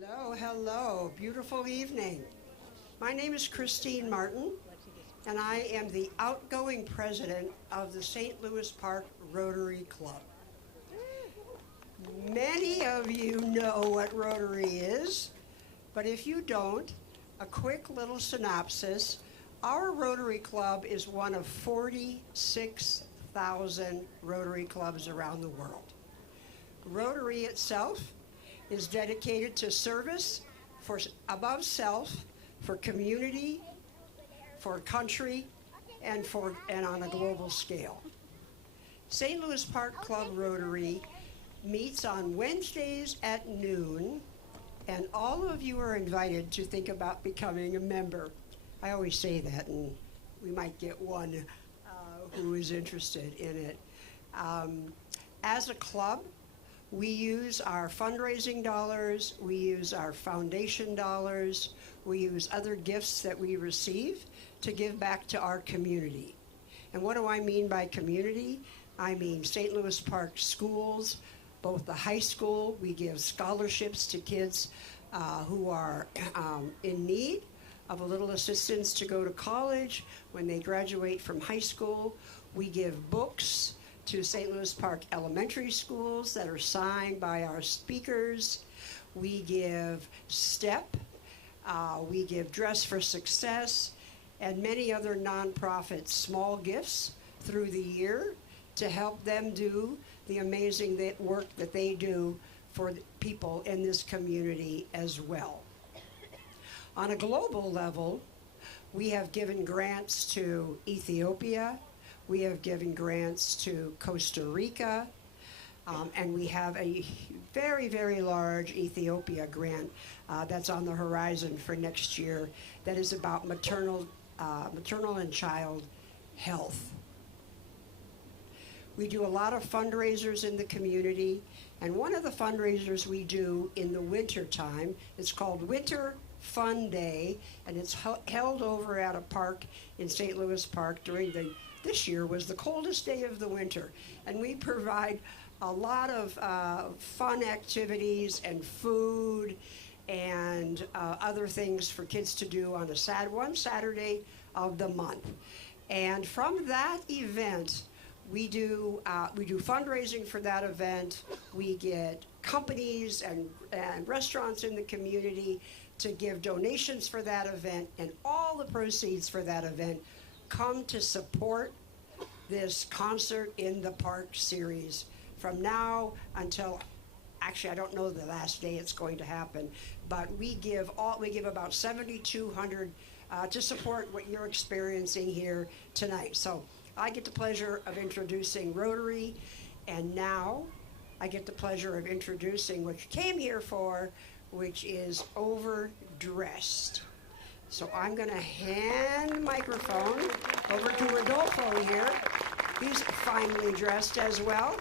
Hello, hello. Beautiful evening. My name is Christine Martin, and I am the outgoing president of the St. Louis Park Rotary Club. Many of you know what Rotary is, but if you don't, a quick little synopsis. Our Rotary Club is one of 46,000 Rotary clubs around the world. Rotary itself is dedicated to service for above self, for community, for country, and on a global scale. St. Louis Park Club Rotary meets on Wednesdays at noon, and all of you are invited to think about becoming a member. I always say that, and we might get one who is interested in it. As a club, we use our fundraising dollars, we use our foundation dollars, we use other gifts that we receive to give back to our community. And what do I mean by community? I mean St. Louis Park schools, both the high school. We give scholarships to kids who are in need of a little assistance to go to college when they graduate from high school. We give books to St. Louis Park elementary schools that are signed by our speakers. We give STEP, we give Dress for Success, and many other nonprofit small gifts through the year to help them do the amazing work that they do for people in this community as well. On a global level, we have given grants to Ethiopia, we have given grants to Costa Rica, and we have a very, very large Ethiopia grant that's on the horizon for next year that is about maternal and child health. We do a lot of fundraisers in the community, and one of the fundraisers we do in the winter time is called Winter Fun Day, and it's held over at a park in St. Louis Park this year was the coldest day of the winter, and we provide a lot of fun activities and food and other things for kids to do on one Saturday of the month. And from that event, we do fundraising for that event. We get companies and restaurants in the community to give donations for that event, and all the proceeds for that event come to support this Concert in the Park series from now until, actually I don't know the last day it's going to happen, but we give about $7,200 to support what you're experiencing here tonight. So I get the pleasure of introducing Rotary, and now I get the pleasure of introducing what you came here for, which is Overdressed. So I'm going to hand the microphone over to Rodolfo here. He's finely dressed as well.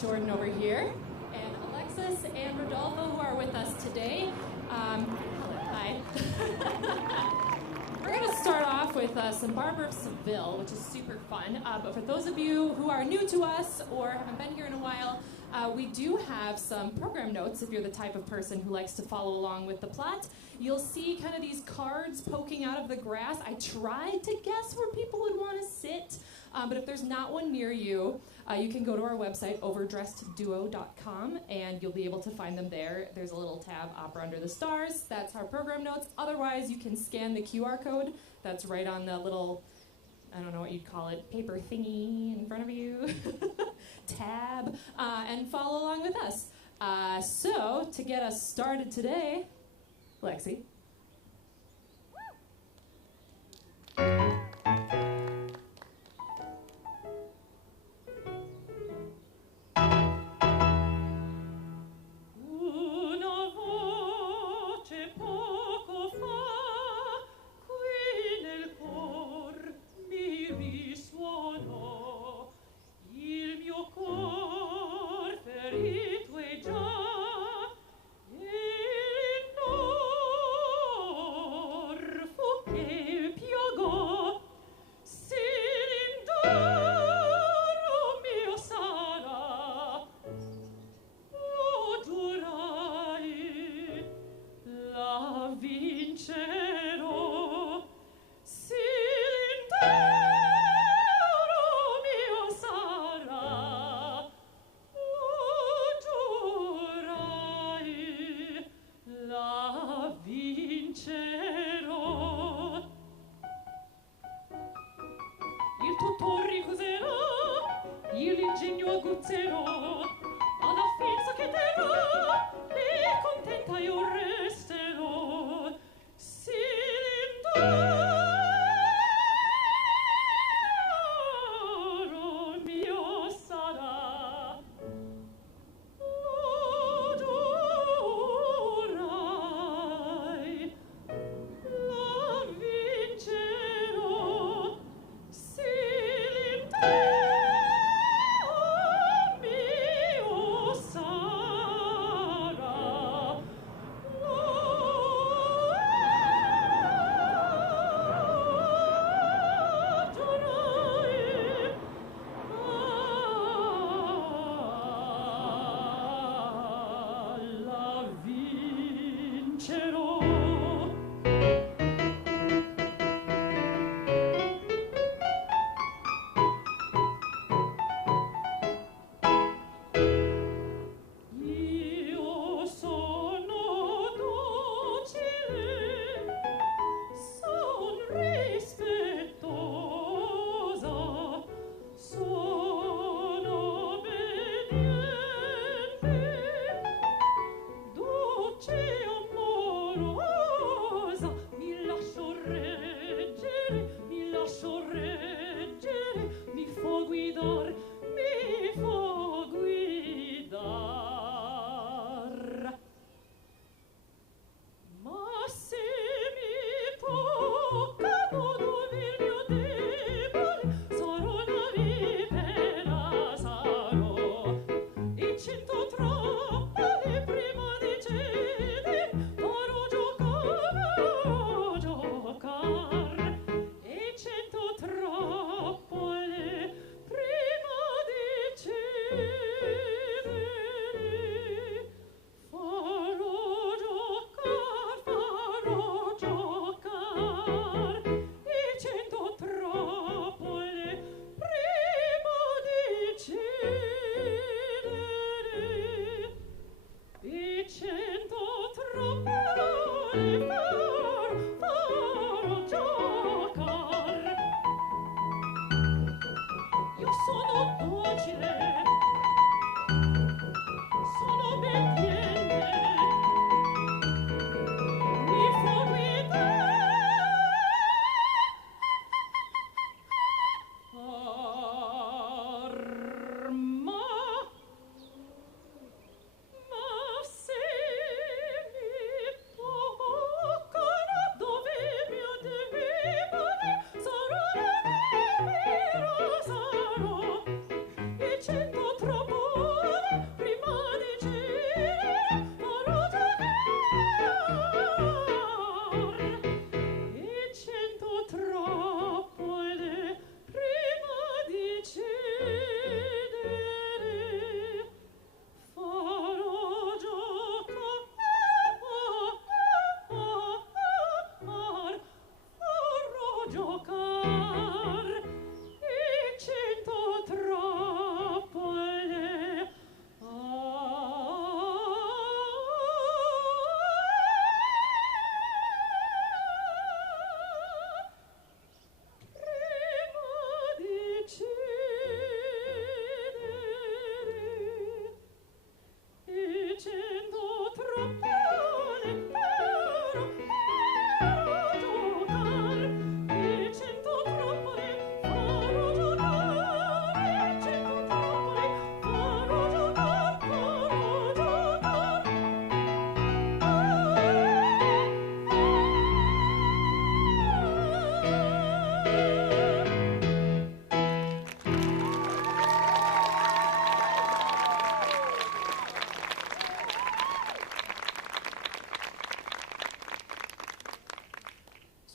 Jordan over here, and Alexis and Rodolfo, who are with us today. Hi. We're going to start off with some Barber of Seville, which is super fun. But for those of you who are new to us or haven't been here in a while, we do have some program notes if you're the type of person who likes to follow along with the plot. You'll see kind of these cards poking out of the grass. I tried to guess where people would want to sit, but if there's not one near you, you can go to our website, overdressedduo.com, and you'll be able to find them there. There's a little tab, Opera Under the Stars. That's our program notes. Otherwise, you can scan the QR code that's right on the little, I don't know what you'd call it, paper thingy in front of you, tab, and follow along with us. So, to get us started today, Lexi.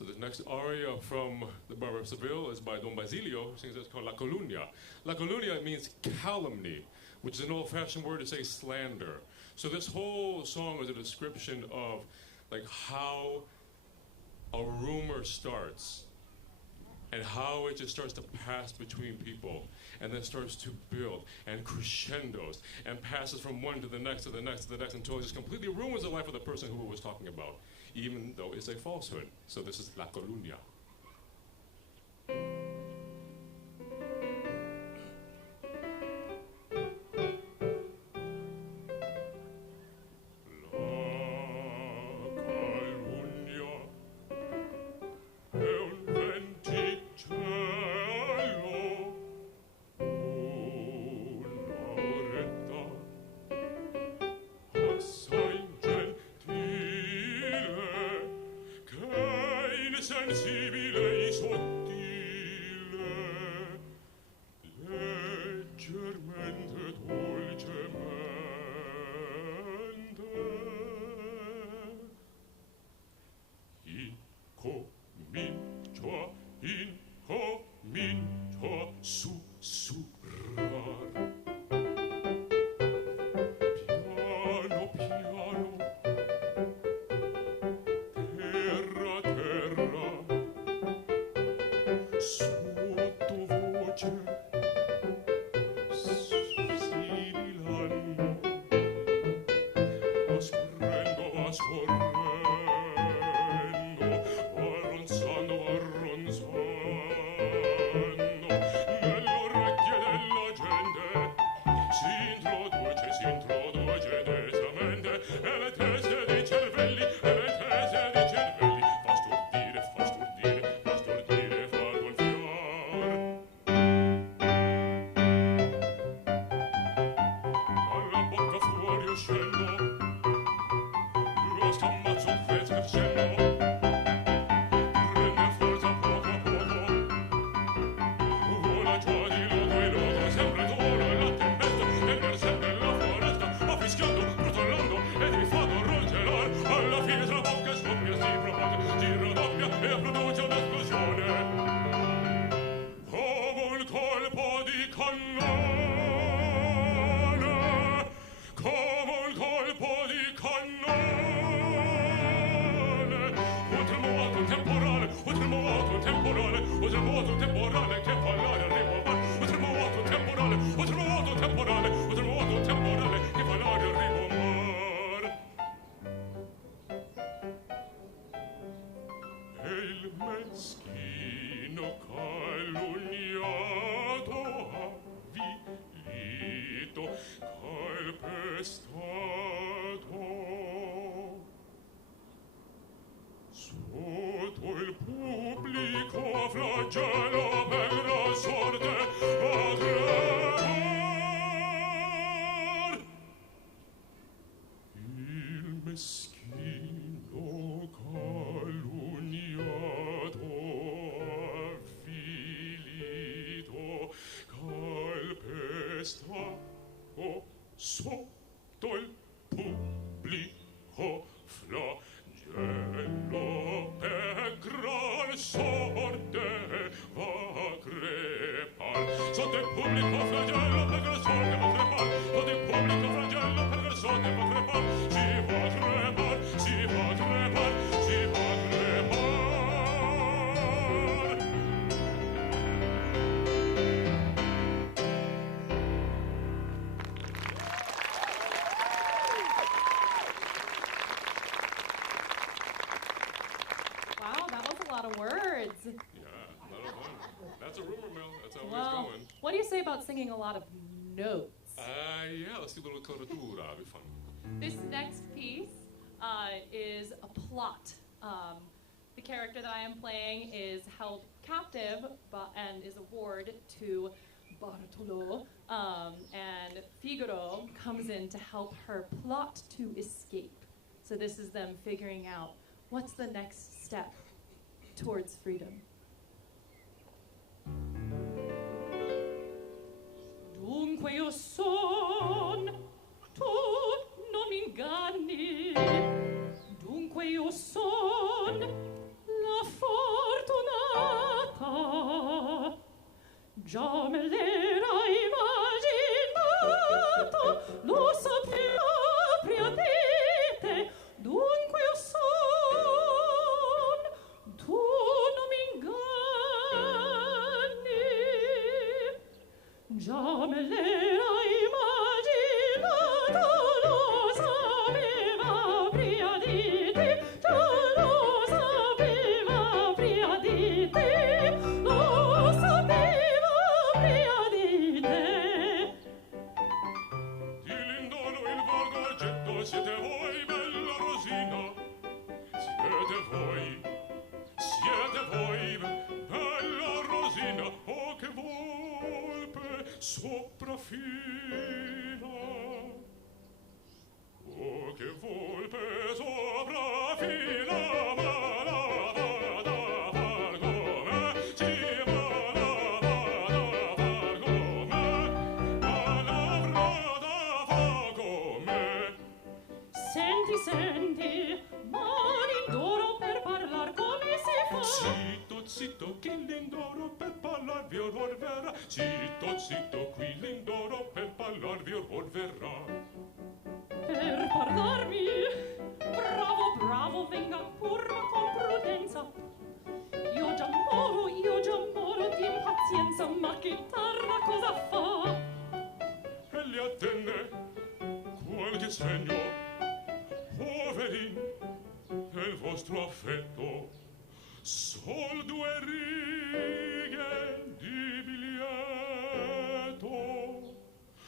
So the next aria from the Barber of Seville is by Don Basilio, who sings it's called La Calumnia. La Calumnia means calumny, which is an old-fashioned word to say slander. So this whole song is a description of like how a rumor starts and how it just starts to pass between people and then starts to build and crescendos and passes from one to the next to the next to the next until it just completely ruins the life of the person who it was talking about, even though it's a falsehood. So this is La Calumnia. Sensibile e sottile, leggermente, dolcemente, incomincio a sussurrar. Piano, piano, sottovoce sibilando, va scorrendo, va ronzando, nell'orecchie della gente si introduce desamente, e le tese dei cervelli, fa stordire, fa gonfiar. Dalla bocca fuori uscendo, lo scammazzo crescendo, prende forza poco a poco, vola già di loco e loco, sempre d'oro e la tempesta, e per sempre la foresta, va fischiando, rotolando, e ti fa rongelar, alla fine la bocca scoppia, si propone, si raddoppia e produce un'esplosione, come un colpo di cannone, come un colpo di cannone, un terremoto temporale, un terremoto temporale, un terremoto temporale che fa l'aria rimbalzare, un terremoto temporale, un terremoto temporale, un terremoto temporale che fa l'aria rimbalzare. E il meschino calunniato, avvilito, calpestato, sotto il pubblico flagello per la sorte a tremar. Il meschino calunniato, avvilito, calpestato, sotto il pubblico flagello per gran sorte va a crepar. Sotto il pubblico flagello per gran sorte va a crepar. Sotto il pubblico flagello per gran sorte va a crepar. Si va a crepar, si va a crepar, si va a crepar. Wow, that was a lot of words. Yeah, a lot of fun. That's a rumor mill. That's how Well, it's going. what do you say about singing a lot of notes? Yeah, let's do a little coloratura. It'll be fun. This next piece is a plot. The character that I am playing is held captive and is a ward to Bartolo, and Figaro comes in to help her plot to escape. So this is them figuring out what's the next step towards freedom. Dunque io son, tu non mi inganni. Dunque io son la siete voi, bella Rosina, siete voi, bella Rosina, oh che volpe sopraffina, oh che volpe sopraffina, ma la vada a far come, sì, ma la vada a far come, ma l'avrà da far come. Senti, senti, mani d'oro per parlar come si fa. Zitto, zitto, chi l'indoro per parlarvi orror verrà. Zitto, zitto, qui l'indoro per parlarvi orror verrà. Per parlarmi, bravo, bravo, venga pur ma con prudenza. Io già moro di impazienza, ma che tarda cosa fa? E gli attende qualche segno, poverin, del vostro affetto. Sol 2 righe di biglietto,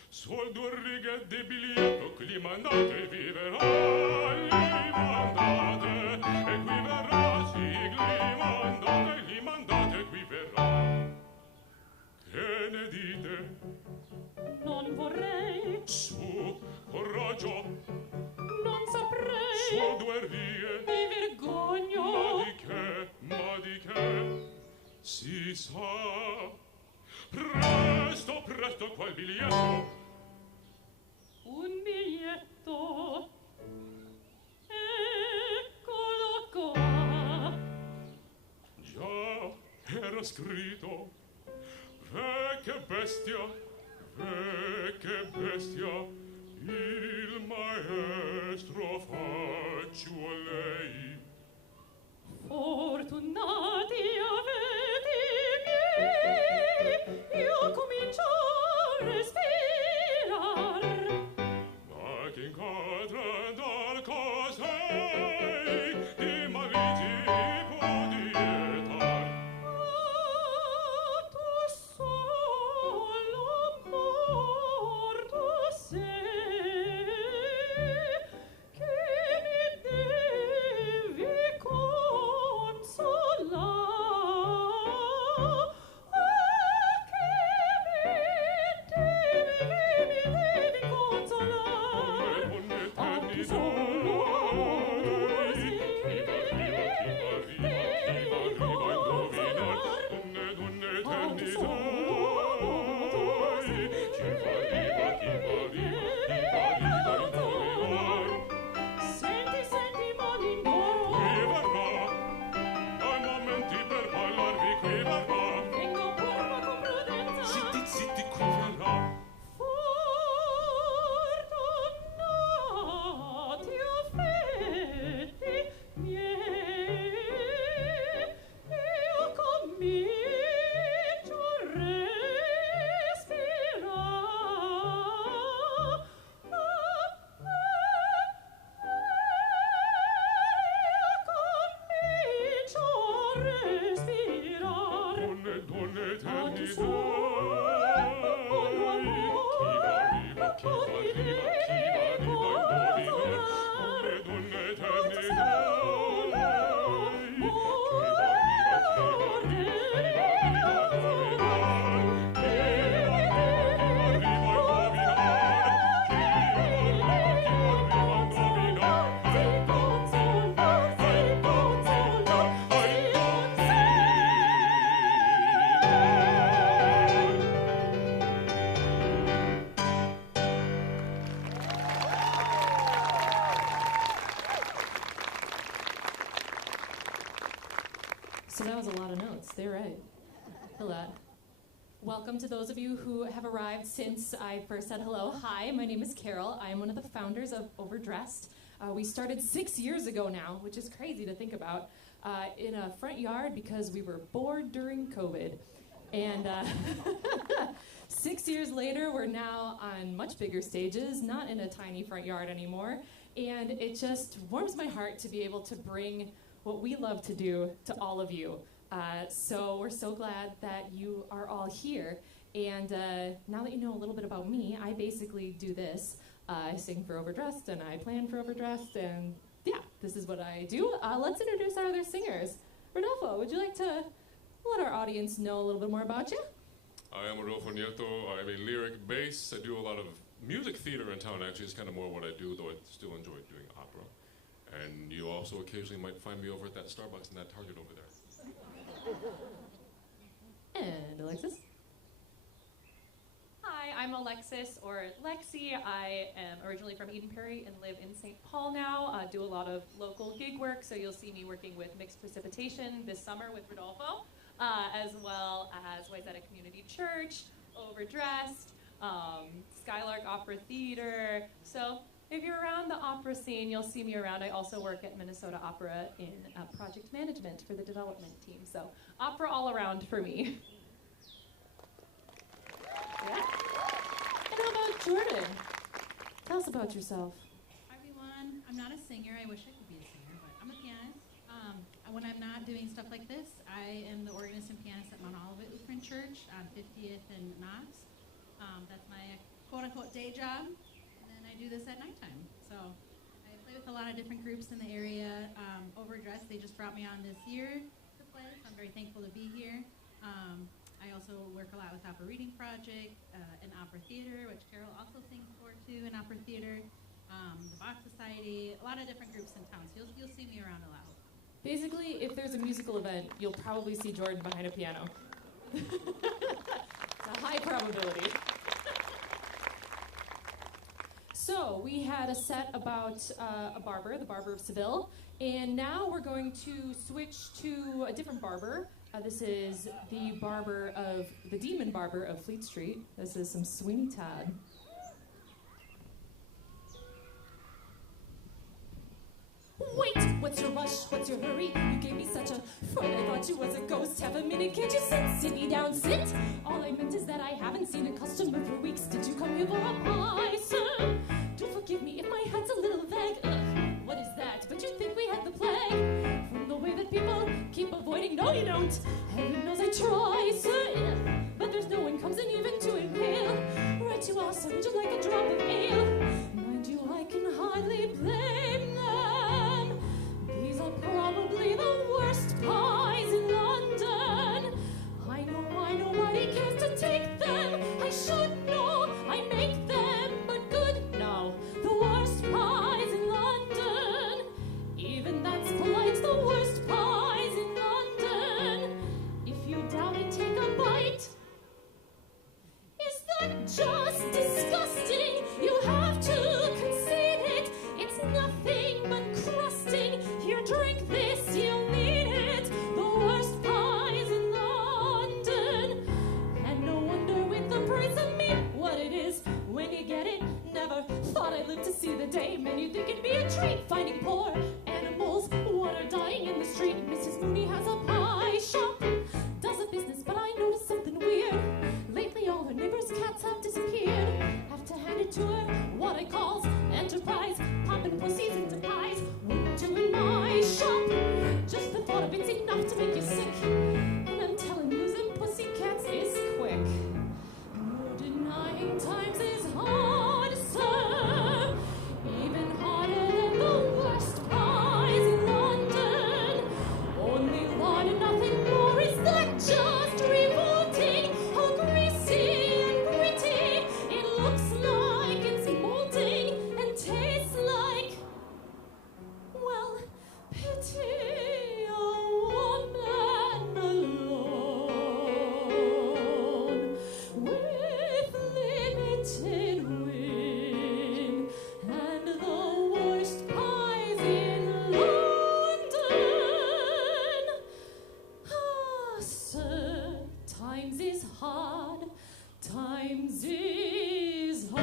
sol 2 righe di biglietto, qui mandate viverà, li mandate, e qui verrà, sì, li mandate, qui verrà. Che ne dite? Non vorrei, Su, coraggio, non saprei, sol 2 righe, mi vergogno. ma di che, si sa, presto, presto, qual biglietto? Un biglietto, eccolo qua. Già, era scritto, che bestia, il maestro faccio a lei. Fortunati avete miei, io comincio a respirar. Ma che incadre dal cosei di maligi può dietar. Tu solo morto sei, che mi devi consolare, che mi devi consolare. A tu solo sei, devi consolare. Donne eternità, chi va Senti, senti, malindoro, qui verrà, ai momenti per parlarvi qui verrà. vengo pur ma con prudenza. Zitti, zitti, qui verrà. Fortunati affetti miei, io comincio a respirare. Donne A tu eternità, solo chi va consolare. Donne eternità, So that was a lot of notes. They're right. Hello. Welcome to those of you who have arrived since I first said hello. Hi, my name is Carol. I am one of the founders of Overdressed. We started 6 years ago now, which is crazy to think about, in a front yard because we were bored during COVID. And 6 years later, we're now on much bigger stages, not in a tiny front yard anymore. And it just warms my heart to be able to bring what we love to do to all of you. So we're so glad that you are all here. And now that you know a little bit about me, I basically do this. I sing for Overdressed, and I plan for Overdressed, and yeah, this is what I do. Let's introduce our other singers. Rodolfo, would you like to let our audience know a little bit more about you? I am Rodolfo Nieto. I'm a lyric bass. I do a lot of music theater in town, actually. It's kind of more what I do, though I still enjoy doing opera. And you also occasionally might find me over at that Starbucks and that Target over there. And Alexis? Hi, I'm Alexis, or Lexi. I am originally from Eden Prairie and live in St. Paul now. Do a lot of local gig work, so you'll see me working with Mixed Precipitation this summer with Rodolfo, as well as Wayzata Community Church, Overdressed, Skylark Opera Theater. So if you're around the opera scene, you'll see me around. I also work at Minnesota Opera in project management for the development team. So opera all around for me. Yeah. And how about Jordan? Tell us about yourself. Hi everyone. I'm not a singer. I wish I could be a singer, but I'm a pianist. When I'm not doing stuff like this, I am the organist and pianist at Mount Olivet Lutheran Church on 50th and Knox. That's my quote-unquote day job, and then I do this at nighttime. So I play with a lot of different groups in the area. Overdressed, they just brought me on this year to play, so I'm very thankful to be here. I also work a lot with Opera Reading Project, and Opera Theater, which Carol also sings for too, in Opera Theater, the Bach Society, a lot of different groups in town, so you'll see me around a lot. Basically, if there's a musical event, you'll probably see Jordan behind a piano. It's a high probability. So we had a set about a barber, the Barber of Seville, and now we're going to switch to a different barber. This is the demon barber of Fleet Street. This is some Sweeney Todd. Wait, what's your rush? What's your hurry? You gave me such a fright, I thought you was a ghost. Have a minute, can't you sit me down, sit? All I meant is that I haven't seen a customer for weeks. Did you come here for a pie, sir? Do forgive me if my head's a little vague. Ugh, what is that? But you think we had the plague? From the way that people keep avoiding, no you don't. Heaven knows I try, sir. But there's no one comes in even to inhale. Right you are, sir, would you like a drop of ale? Mind you, I can hardly blame them. These are probably the worst pies in London. I know why nobody cares to take them. I should know, I make them, but good. No, the worst pies in London. Even that's polite, the worst pies in London. If you doubt it, take a bite. Is that just disgusting? You have to concede it. It's nothing but crusting. Here, drink this, you'll need it. The worst pies in London. And no wonder with the price of meat, what it is when you get it. Never thought I'd live to see the day. Man, you'd think it'd be a treat finding poor animals. What are dying in the street? Mrs. Mooney has a pie shop. Does a business, but I noticed something weird. Lately all her neighbors' cats have disappeared. Have to hand it to her, what I calls enterprise. Popping pussies into pies, wouldn't do in my shop. Just the thought of it's enough to make you sick. And I'm telling you, them pussycats is quick. No denying times is hard, sir. Even harder than the worst pies in London. Only Lord and nothing more. Is that just revolting? How greasy and gritty. It looks like it's molting and tastes like, well, pity a woman alone with limited wind and the worst pies in London. Ah, sir, times is hard, times is hard.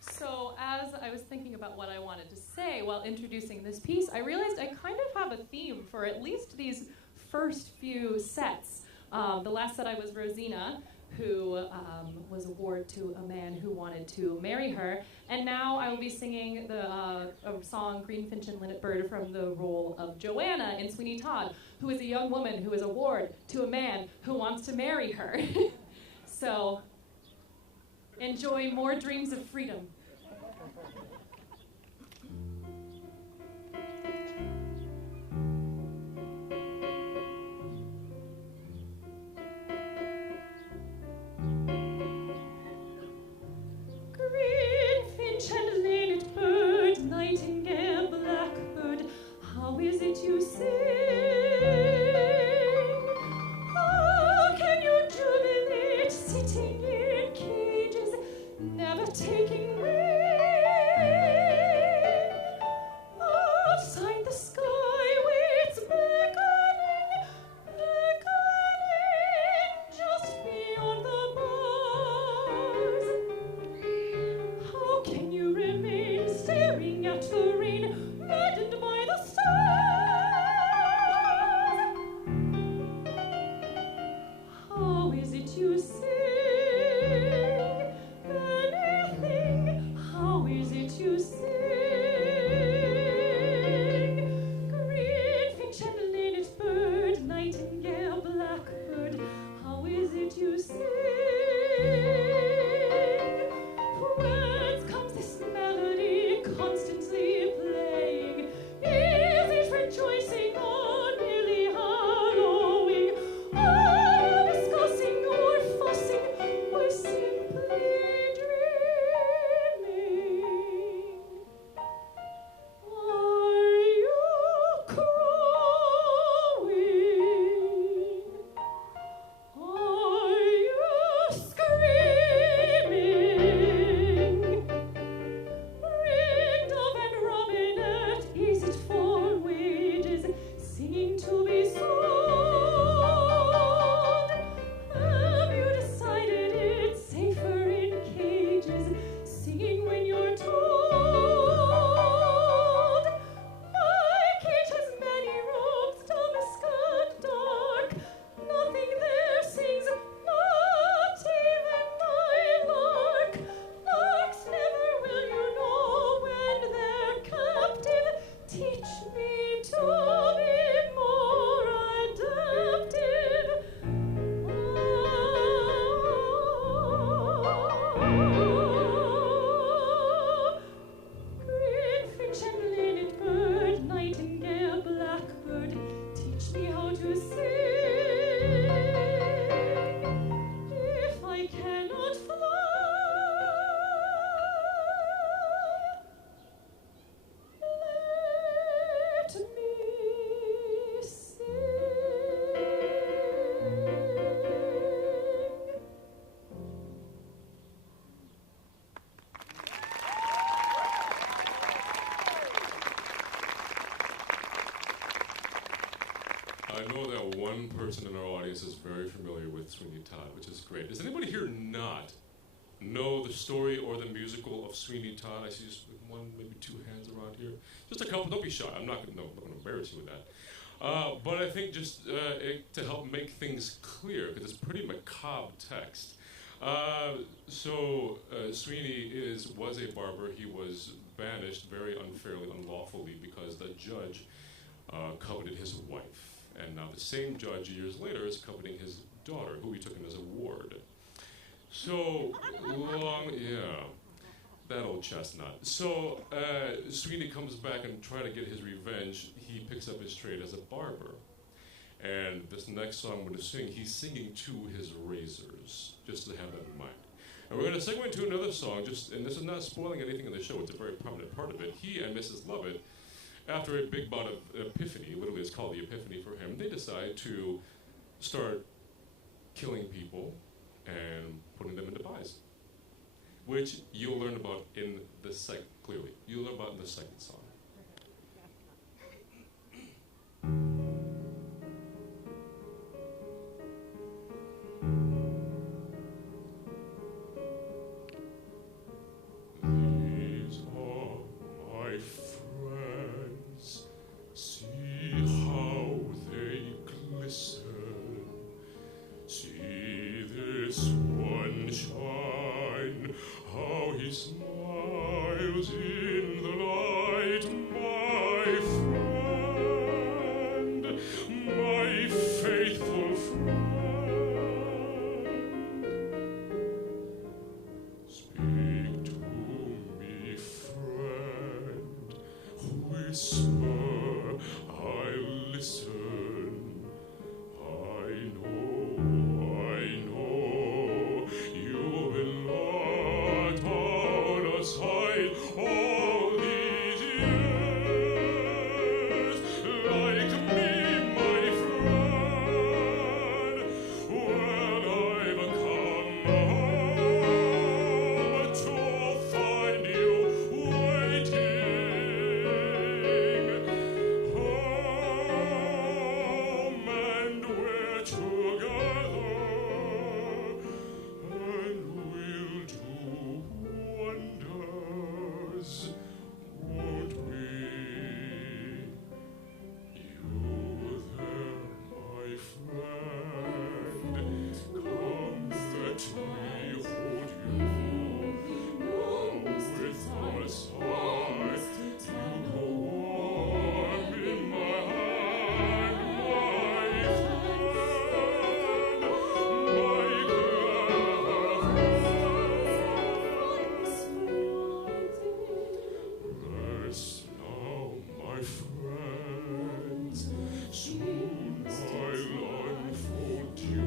So as I was thinking about what I wanted to say while introducing this piece, I realized I kind of have a theme for at least these first few sets. The last set I was Rosina, who was a ward to a man who wanted to marry her. And now I will be singing a song, Greenfinch and Linnet Bird, from the role of Joanna in Sweeney Todd, who is a young woman who is a ward to a man who wants to marry her. So enjoy more dreams of freedom. Greenfinch and linnet bird, nightingale, blackbird, how is it you sing? How can you jubilate sitting in cages, never taking wing? Outside the sky waits beckoning, beckoning, just beyond the bars. How can you remain staring at the rain, maddened by the stars? How is it you sing anything? How is it you sing? Greenfinch and linnet bird, nightingale, blackbird, how is it you sing? Whence comes this melody constantly playing? Is it rejoicing or merely hallowing? Are you discussing or fussing or simply dreaming? Are you crowing? Are you screaming? Ringdove and robinet, is it for wages, singing to be sold? Have you decided it's safer in cages, singing when you're told? My cage has many robes, damask and dark. Nothing there sings, not even my lark. Larks never will you know when they're captive. Teach me to be more adaptive. Greenfinch and linnet bird, nightingale, blackbird, teach me how to sing. If I cannot fly, let me sing. I know that one person in our audience is very familiar with Sweeney Todd, which is great. Does anybody here not know the story or the musical of Sweeney Todd? I see just one, maybe two hands around here. Just a couple. Don't be shy. I'm not going to embarrass you with that. But I think just to help make things clear, because it's pretty macabre text. Sweeney was a barber. He was banished very unfairly, unlawfully, because the judge coveted his wife. And now the same judge years later is coveting his daughter, who he took in as a ward. So that old chestnut. So Sweeney comes back and trying to get his revenge. He picks up his trade as a barber. And this next song I'm going to sing, he's singing to his razors, just to have that in mind. And we're going to segue into another song, and this is not spoiling anything in the show, it's a very prominent part of it. He and Mrs. Lovett, after a big bout of epiphany, literally it's called the epiphany for him, they decide to start killing people and putting them into pies, which you'll learn about in the second, clearly. You'll learn about in the second song. These are my friends, see how they glisten, see this friend, my faithful friend. Speak to me, friend, whisper, I'll listen. I know, you've been locked out of sight all these years. Like me, my friend, when I've come home to find you waiting. Home, and we're together, and we'll do wonders, won't we? You there, my friend, come let me hold you. With my side, you go warm in my hand, my rest now, my friends. Soon I'll unfold you.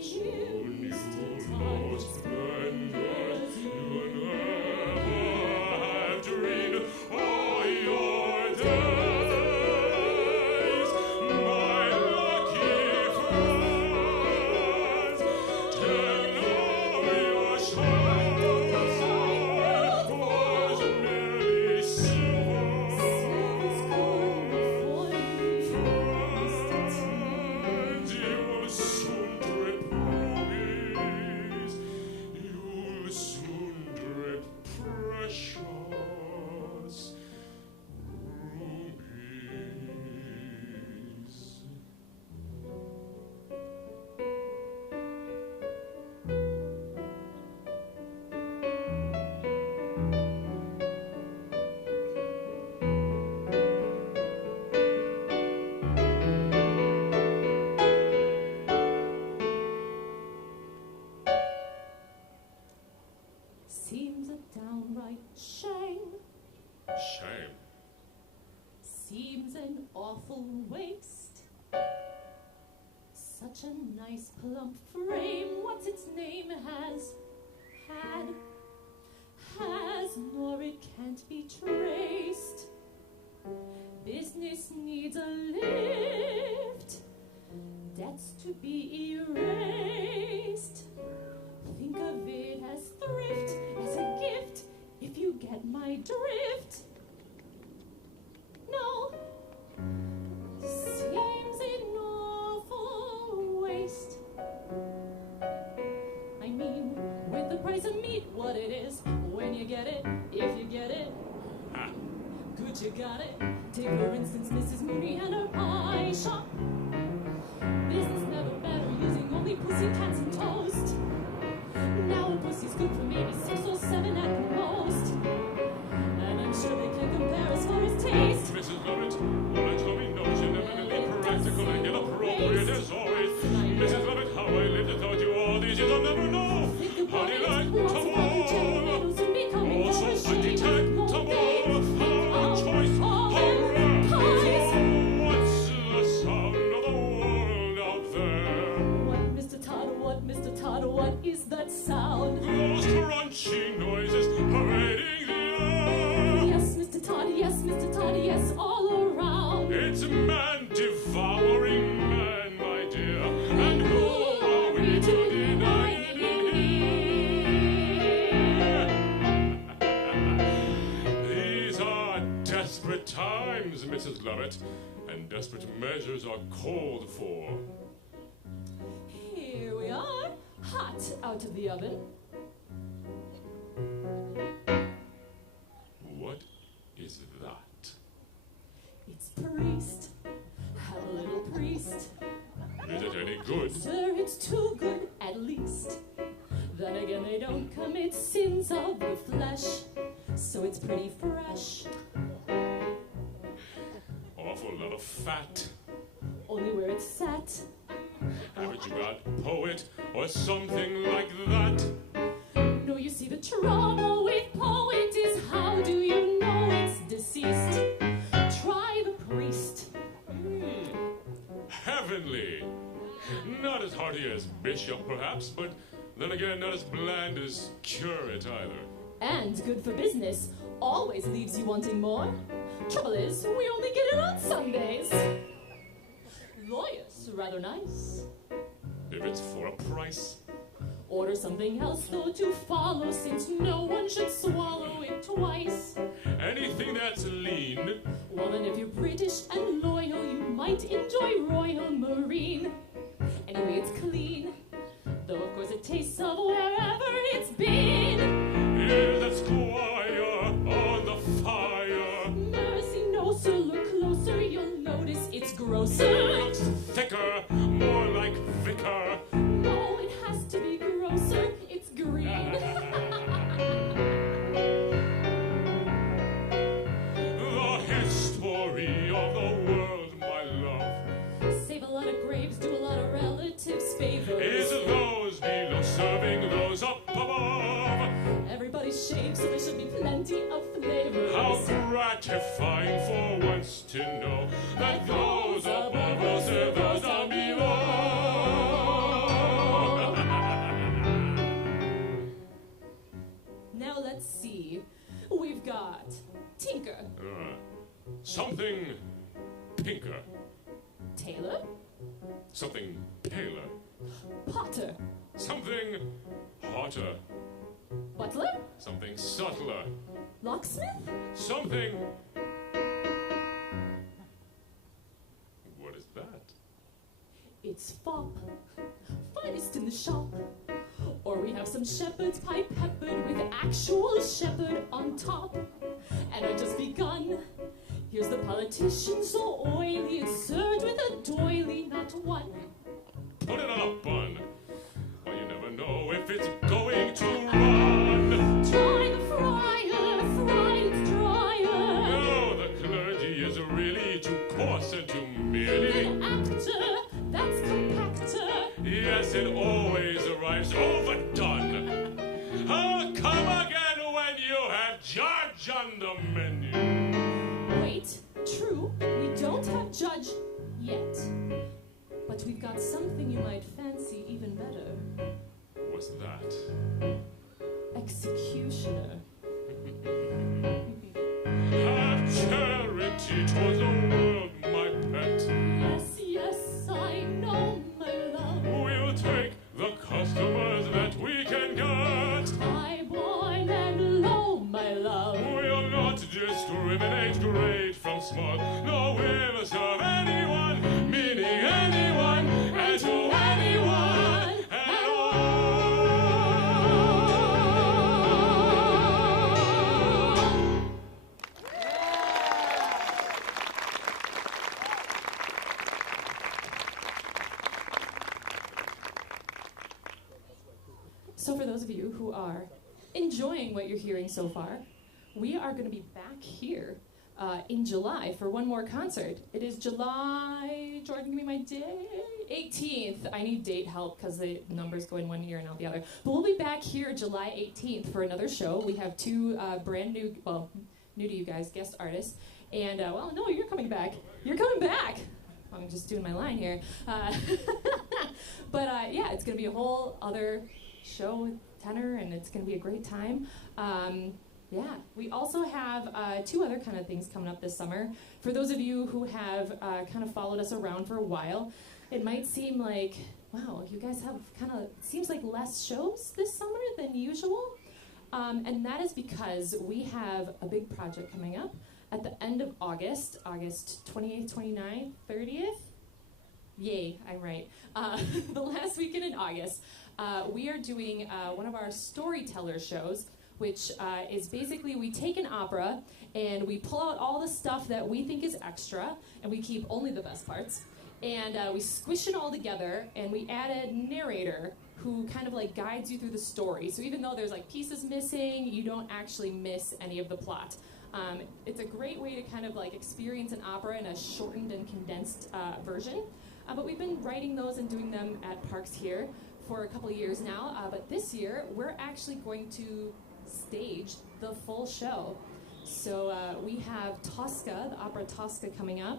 Soon you'll know splendors you never have dreamed all your days. My lucky friends, tell all your shine was merely silver. Friends, you'll soon drip rubies, you'll soon drip precious rubies. Seems a downright shame. Shame. Seems an awful waste. Such a nice plump frame. What's its name? Has, nor it can't be traced. Business needs a lift. Debts to be erased. Think of it as thrift, as a gift, if you get my drift. No, seems an awful waste. I mean, with the price of meat, what it is, when you get it, if you get it, good you got it. Take for instance Mrs. Mooney and her pie shop. Business never better, using only pussycats and toast. Now a pussy's good for maybe 6 or 7 at the most. And I'm sure they can compare as far as taste. Mrs. Lovett, what I told me knows you're eminently practical and inappropriate as always. Mrs. Lovett, how I lived without you all these years, I'll never know. How delightful, also undetectable, how choice, how rare. What's the sound of the world out there? What, Mr. Todd, what is that sound? Those crunchy noises pervading the air. Yes, Mr. Todd, yes, all around. It's man devouring man, my dear. And who are we to deny it in here? These are desperate times, Mrs. Lovett, and desperate measures are called for. Here we are, hot out of the oven. What is that? It's priest. Have a little priest. Is it any good? Sir, it's too good, at least. Then again, they don't commit sins of the flesh, so it's pretty fresh. full lot of fat. Only where it's set. Haven't you got poet or something like that? No, you see, the trouble with poet is how do you know it's deceased? Try the priest. Heavenly. Not as hearty as bishop, perhaps, but then again, not as bland as curate either. And good for business. Always leaves you wanting more. Trouble is, we only get it on Sundays. Lawyers, rather nice. If it's for a price. Order something else, though, to follow, since no one should swallow it twice. Anything that's lean. Well, then if you're British and loyal, you might enjoy Royal Marine. Anyway, it's clean, though of course it tastes of wherever it's been. Hear that squire on the fire. Mercy, no, sir, look closer, you'll notice it's grosser. Looks thicker, more like vicar. No, it has to be grosser, it's green. The history of the world, my love, Save a lot of graves, do a lot of relatives favors. is those below serving those up above. Everybody shaves, so there should be plenty of flavors. How gratifying for once to know that those above will serve those down below. Now let's see. We've got Tinker, Something pinker, Tailor, something paler, Potter, something hotter, Butler, something subtler, Locksmith, something... What is that? it's Fop, finest in the shop. Or we have some shepherd's pie peppered with actual shepherd on top. And I've just begun. Here's the politician so oily, it's served with a doily, not one. Put it on a bun. Well, you never know if it's going to run. Try the fryer, fried drier. No, the clergy is really too coarse and too merely. An actor, that's compactor. Yes, it always arrives overdone. Oh, come again when you have judge on the menu. Wait, true, we don't have judge yet. But we've got something you might fancy even better. What's that? Executioner. Have charity towards the world, my pet. Yes, yes, I know, my love. We'll take the customers that we can get. High, born, and low, my love. We'll not discriminate great from small. No, we'll serve anyone, meaning anyone, and to anyone at all. So for those of you who are enjoying what you're hearing so far, we are going to be back here in July for one more concert. It is July, Jordan, give me my day, 18th. I need date help because the numbers go in one ear and out the other. But we'll be back here July 18th for another show. We have two brand new, well, new to you guys, guest artists. And, well, no, you're coming back. You're coming back. I'm just doing my line here. But, yeah, it's going to be a whole other show with tenor, and it's going to be a great time. Yeah, we also have two other kind of things coming up this summer. For those of you who have kind of followed us around for a while, it might seem like, wow, you guys have kind of, seems like less shows this summer than usual. And that is because we have a big project coming up at the end of August, August 28th, 29th, 30th. Yay, I'm right. The last weekend in August, we are doing one of our storyteller shows, which is basically we take an opera and we pull out all the stuff that we think is extra, and we keep only the best parts, and we squish it all together, and we add a narrator who kind of like guides you through the story. So even though there's like pieces missing, you don't actually miss any of the plot. It's a great way to kind of like experience an opera in a shortened and condensed version. But we've been writing those and doing them at parks here for a couple of years now. But this year, we're actually going to stage the full show. So we have Tosca, the opera Tosca, coming up,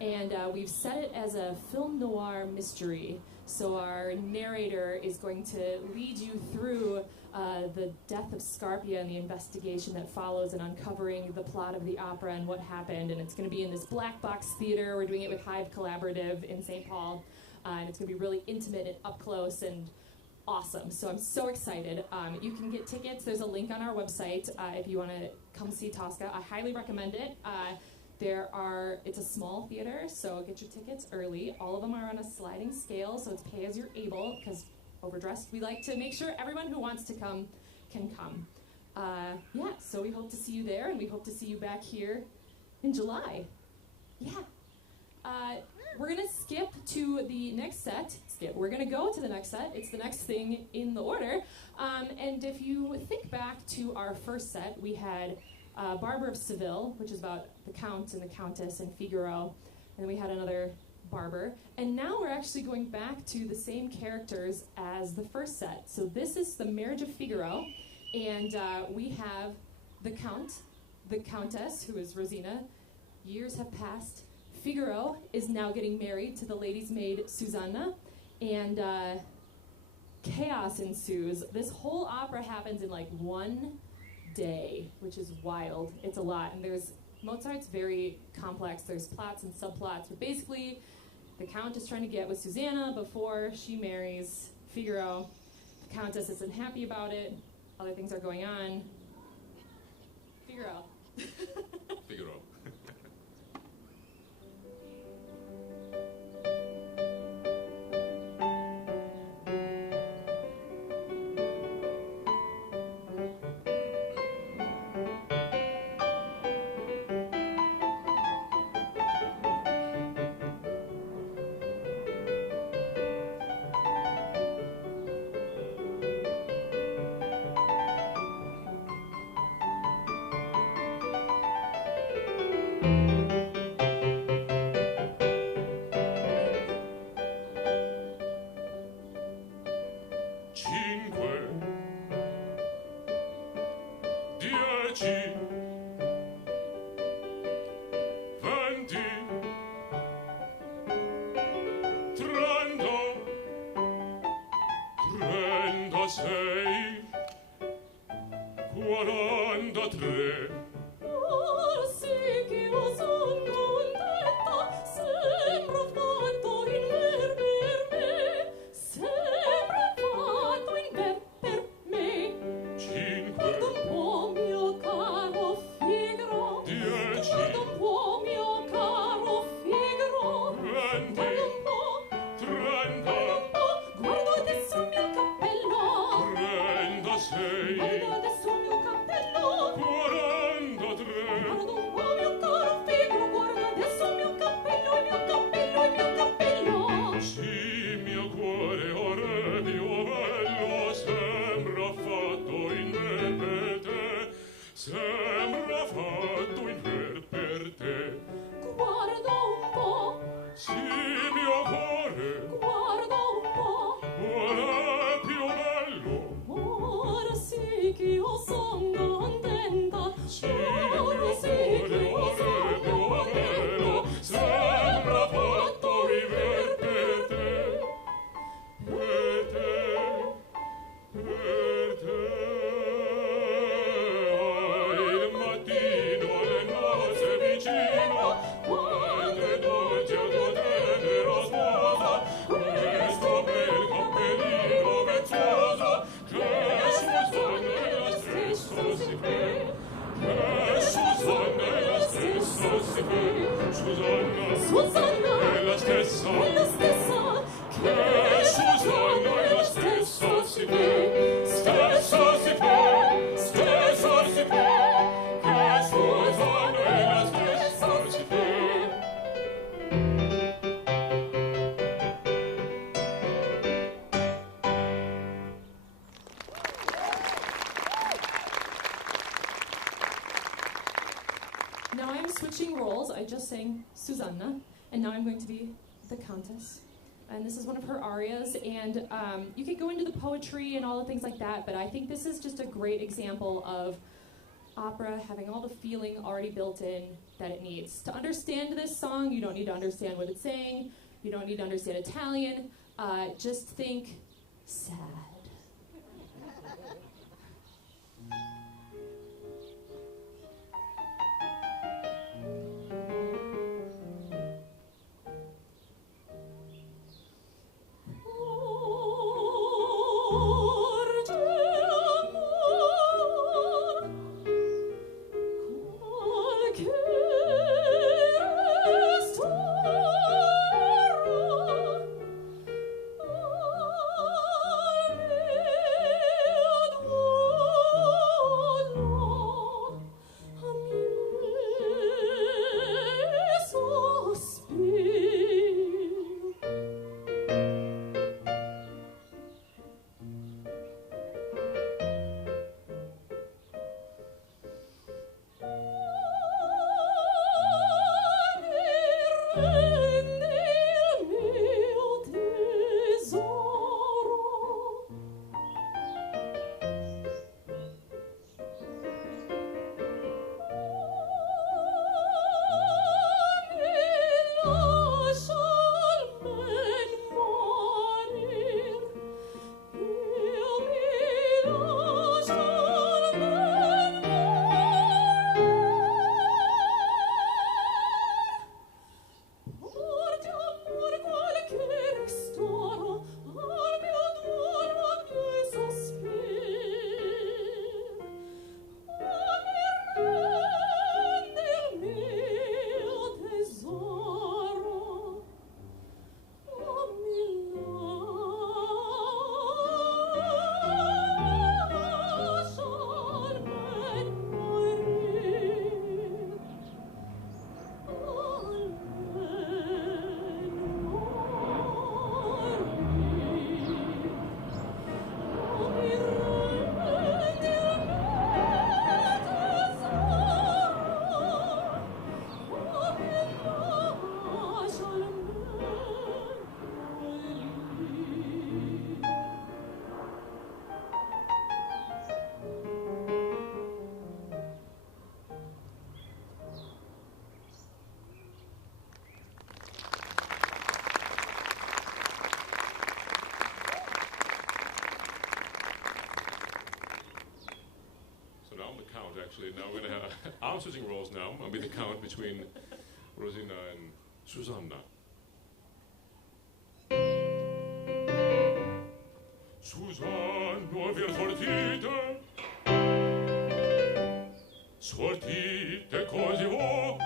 and we've set it as a film noir mystery. So our narrator is going to lead you through the death of Scarpia and the investigation that follows and uncovering the plot of the opera and what happened. And it's going to be in this black box theater. We're doing it with Hive Collaborative in St. Paul. And it's going to be really intimate and up close and awesome. So I'm so excited. You can get tickets. There's a link on our website if you want to come see Tosca. I highly recommend it. It's a small theater, so get your tickets early. All of them are on a sliding scale, so it's pay as you're able, because Overdressed, we like to make sure everyone who wants to come can come. Yeah, so we hope to see you there, and we hope to see you back here in July. Yeah. We're going to skip to the next set. We're going to go to the next set. It's the next thing in the order. And if you think back to our first set, we had Barber of Seville, which is about the Count and the Countess and Figaro. And then we had another Barber. And now we're actually going back to the same characters as the first set. So this is the Marriage of Figaro. And we have the Count, the Countess, who is Rosina. Years have passed. Figaro is now getting married to the lady's maid, Susanna. And chaos ensues. This whole opera happens in like one day, which is wild. It's a lot. And Mozart's very complex. There's plots and subplots. But basically, the Count is trying to get with Susanna before she marries Figaro. The Countess isn't happy about it. Other things are going on. Figaro. Figaro. switching roles. I just sang Susanna, and now I'm going to be the Countess. And this is one of her arias, and you could go into the poetry and all the things like that, but I think this is just a great example of opera having all the feeling already built in that it needs. To understand this song, you don't need to understand what it's saying, you don't need to understand Italian, just think sad. Actually, now we're gonna have. I'm switching roles now. I'll be the count between Rosina and Susanna. Susanna, wir sortite così vo.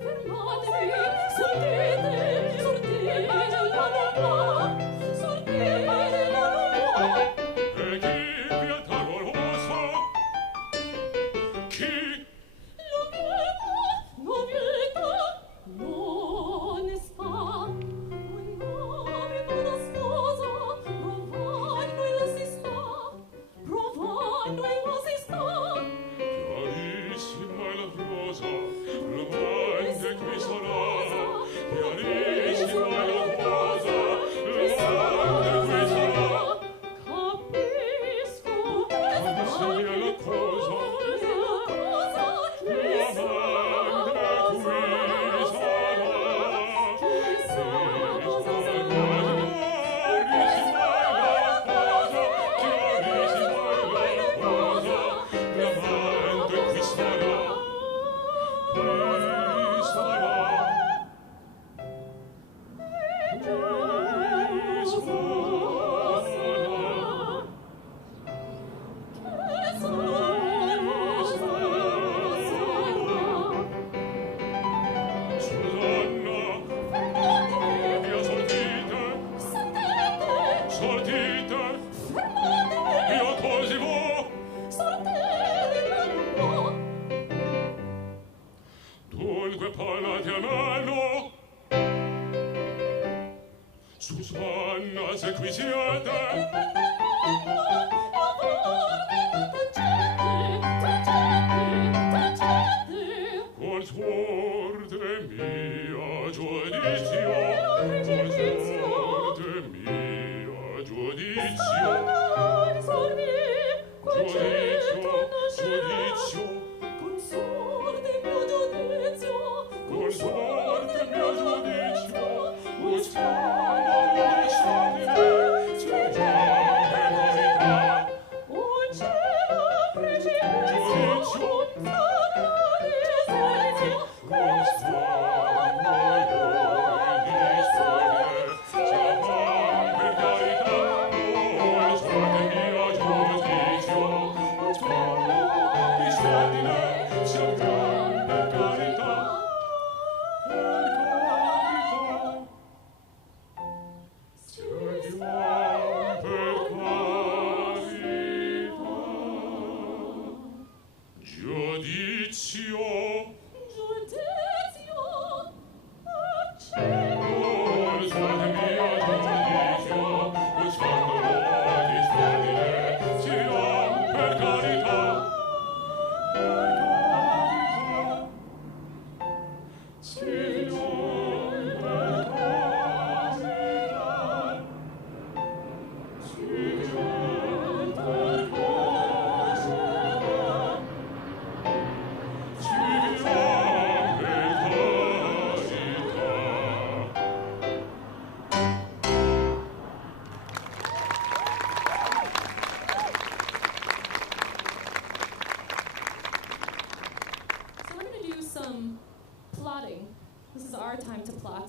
Fermatevi, sortite, sortite, sortite, E chi vi attarò rosa? Chi? non sta, un nome una sposa, provando e la si sta, provando e la si sta. Chiarissima è la rosa, l'amante qui sarà. Chiarissima è la rosa, l'amante qui sarà. Capisco, Capisci la cosa, Susanna, se qui siete, col suo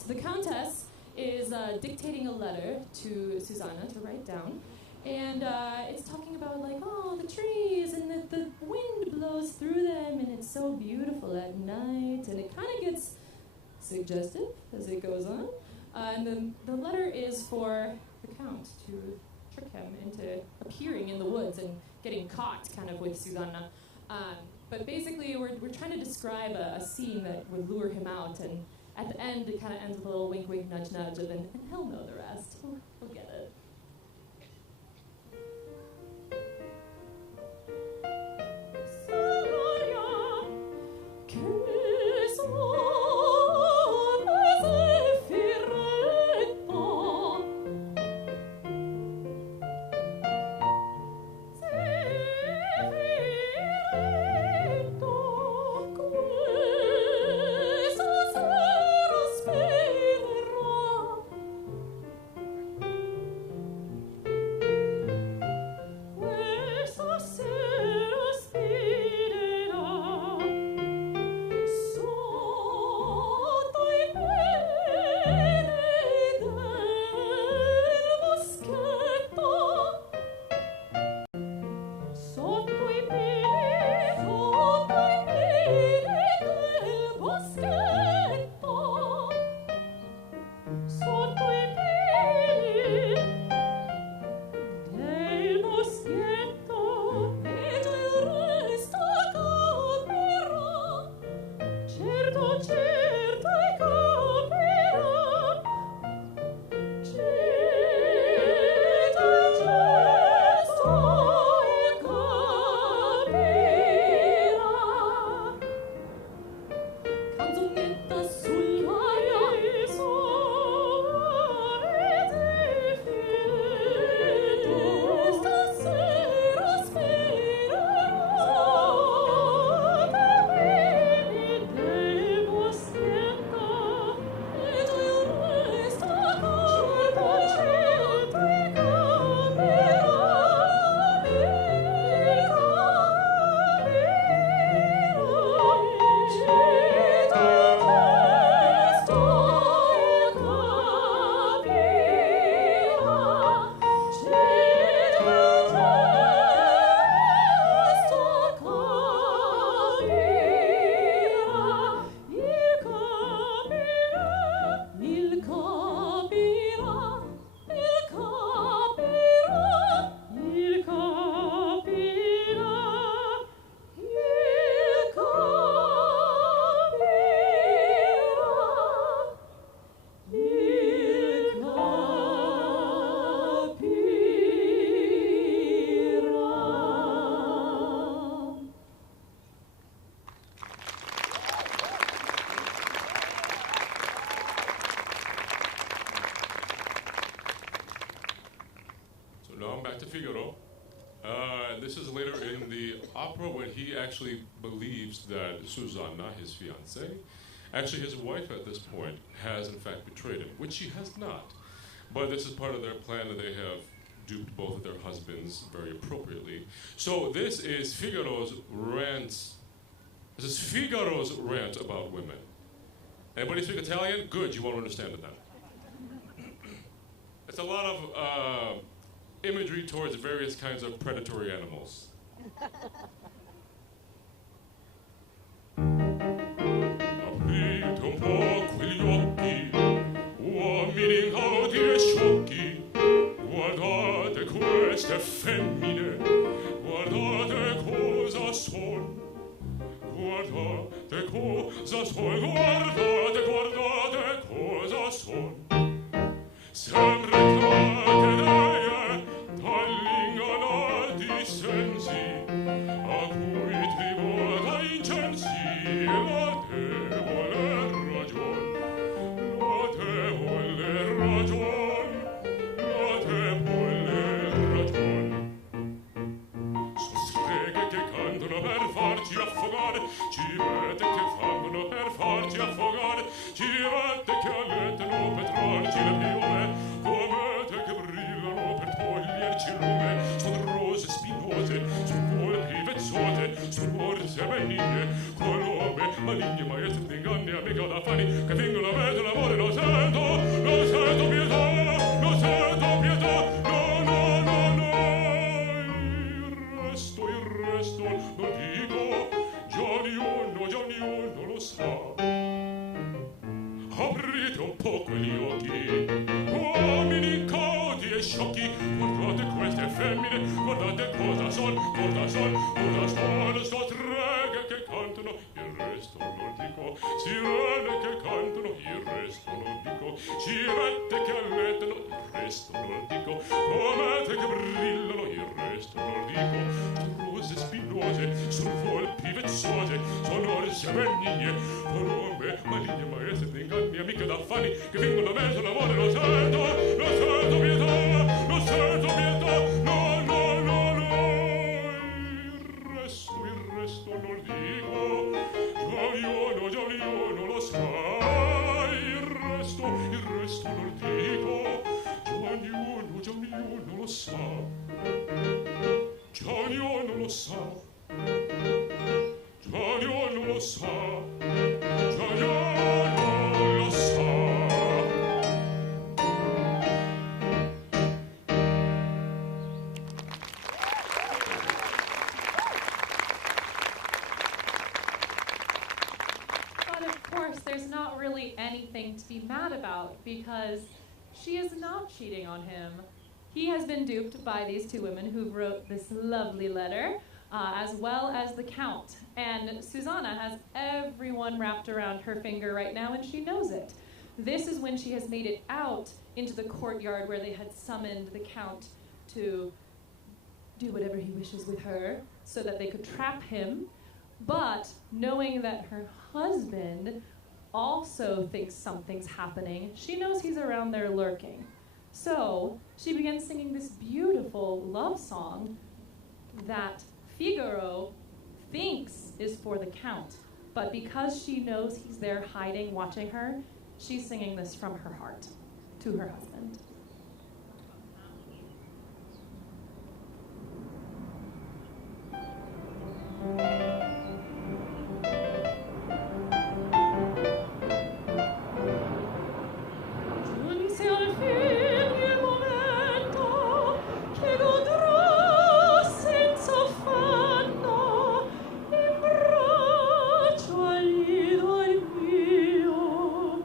The Countess is dictating a letter to Susanna to write down, and it's talking about like, oh, the trees and the wind blows through them and it's so beautiful at night, and it kind of gets suggestive as it goes on. And then the letter is for the Count to trick him into appearing in the woods and getting caught kind of with Susanna. But basically we're trying to describe a scene that would lure him out, and at the end, it kind of ends with a little wink, wink, nudge, nudge, and he'll know the rest. He'll get it. now I'm back to Figaro. This is later in the opera when he actually believes that Susanna, his fiancée, actually his wife at this point, has in fact betrayed him, which she has not. But this is part of their plan, that they have duped both of their husbands very appropriately. So this is Figaro's rant. This is Figaro's rant about women. Anybody speak Italian? Good, you won't understand it then. It's a lot of imagery towards various kinds of predatory animals. Aprite un po' quegli occhi, uomini incauti e sciocchi, guardate queste femmine, guardate cosa son, guardate cosa son, guardate, guardate cosa son. Sempre tratti dall'ingannati sensi, a cui tribota incensi notevole ragion, notevole ragion, notevole ragion. Son streghe che cantano per farci affogare, civette che fanno per farci affogare, civette che allettano per trarci le piume, comete che brillano per toglierci il lume. Son rose spinose, son volpi vezzose, son orse benigne, colombe maligne, maestre d'inganni, amiche d'affanni, che vengono a vedere l'amore. Lo sento pietà, lo sento pietà, no, no, no, no. Il resto lo dico, già ognuno lo sa. Aprite un po' quegli occhi, uomini incauti e sciocchi, guardate queste femmine, guardate cosa son, sto streghe che cantano, il resto non dico, sirene che cantano, il resto non dico, civette che allettano, il resto non dico, comete che brillano, il resto non dico, rose spinose, son volpi vezzose, son orse benigne, colombe maligne, maestre d'inganni, amiche d'affanni, che vengono a mezzo l'amore. Lo sento pietà, lo sento pietà, no, no, no, no. Il resto non dico, già ognuno lo sa. Il resto non dico, già ognuno lo sa. Già ognuno lo sa. Già ognuno lo sa. Già ognuno lo sa. But of course, there's not really anything to be mad about because she is not cheating on him. He has been duped by these two women who wrote this lovely letter, as well as the Count. And Susanna has everyone wrapped around her finger right now, and she knows it. This is when she has made it out into the courtyard where they had summoned the Count to do whatever he wishes with her so that they could trap him. But knowing that her husband also thinks something's happening, she knows he's around there lurking. So she begins singing this beautiful love song that Figaro thinks is for the Count. But because she knows he's there hiding, watching her, she's singing this from her heart to her husband. Giunse al fin il momento che godrò senza affanno in braccio all'idol mio.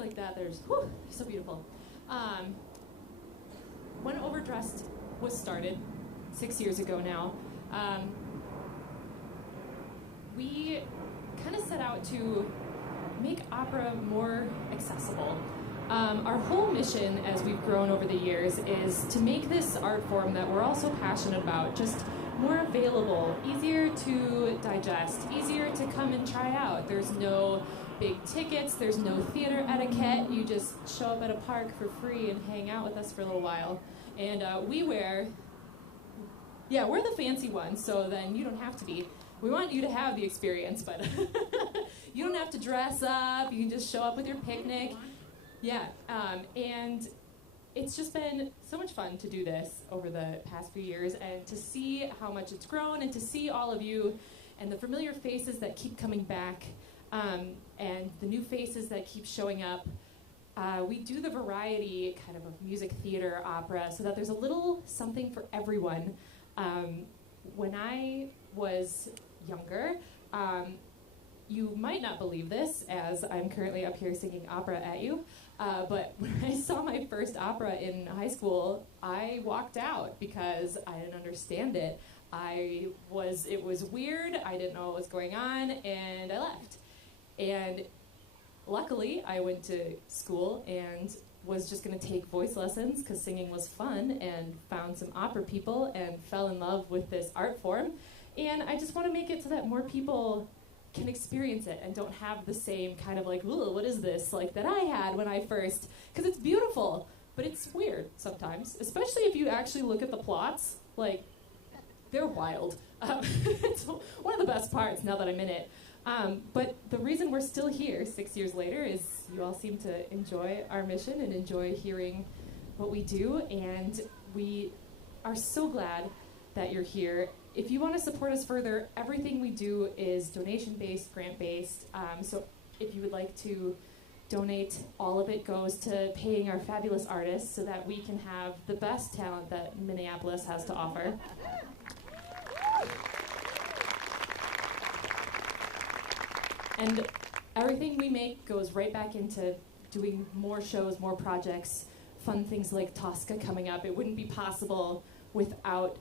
like that, they're so beautiful. When Overdressed was started, 6 years ago now, we kind of set out to make opera more accessible. Our whole mission as we've grown over the years is to make this art form that we're all so passionate about just more available, easier to digest, easier to come and try out. There's no big tickets, there's no theater etiquette. You just show up at a park for free and hang out with us for a little while. And we're the fancy ones, so then you don't have to be. We want you to have the experience, but you don't have to dress up. You can just show up with your picnic. Yeah, and it's just been so much fun to do this over the past few years and to see how much it's grown and to see all of you and the familiar faces that keep coming back and the new faces that keep showing up. We do the variety kind of music, theater, opera, so that there's a little something for everyone. When I was younger, you might not believe this, as I'm currently up here singing opera at you, but when I saw my first opera in high school, I walked out because I didn't understand it. It was weird, I didn't know what was going on, and I left. And luckily, I went to school and was just going to take voice lessons because singing was fun, and found some opera people and fell in love with this art form. And I just want to make it so that more people can experience it and don't have the same kind of like, ooh, what is this, like that I had when I first, because it's beautiful, but it's weird sometimes, especially if you actually look at the plots, like, they're wild. It's one of the best parts now that I'm in it. But the reason we're still here 6 years later is you all seem to enjoy our mission and enjoy hearing what we do, and we are so glad that you're here. If you want to support us further, everything we do is donation-based, grant-based. So if you would like to donate, all of it goes to paying our fabulous artists so that we can have the best talent that Minneapolis has to offer. And everything we make goes right back into doing more shows, more projects, fun things like Tosca coming up. It wouldn't be possible without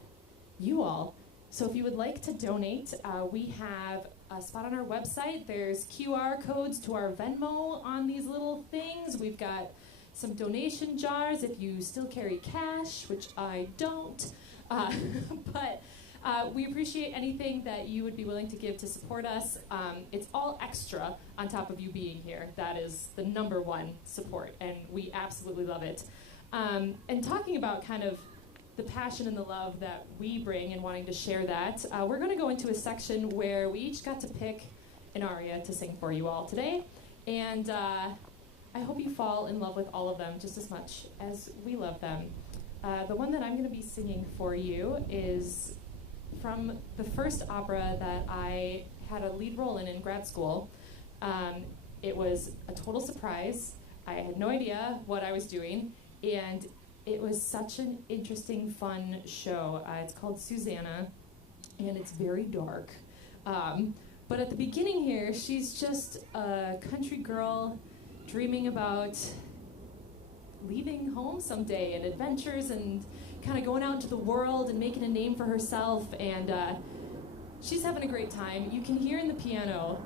you all. So if you would like to donate, we have a spot on our website. There's QR codes to our Venmo on these little things. We've got some donation jars if you still carry cash, which I don't. But we appreciate anything that you would be willing to give to support us. It's all extra on top of you being here. That is the number one support, and we absolutely love it. And talking about kind of the passion and the love that we bring and wanting to share that, we're going to go into a section where we each got to pick an aria to sing for you all today. And I hope you fall in love with all of them just as much as we love them. The one that I'm going to be singing for you is from the first opera that I had a lead role in grad school. It was a total surprise. I had no idea what I was doing, and it was such an interesting, fun show. It's called Susanna, and it's very dark. But at the beginning here, she's just a country girl dreaming about leaving home someday and adventures and kind of going out into the world and making a name for herself. And she's having a great time. You can hear in the piano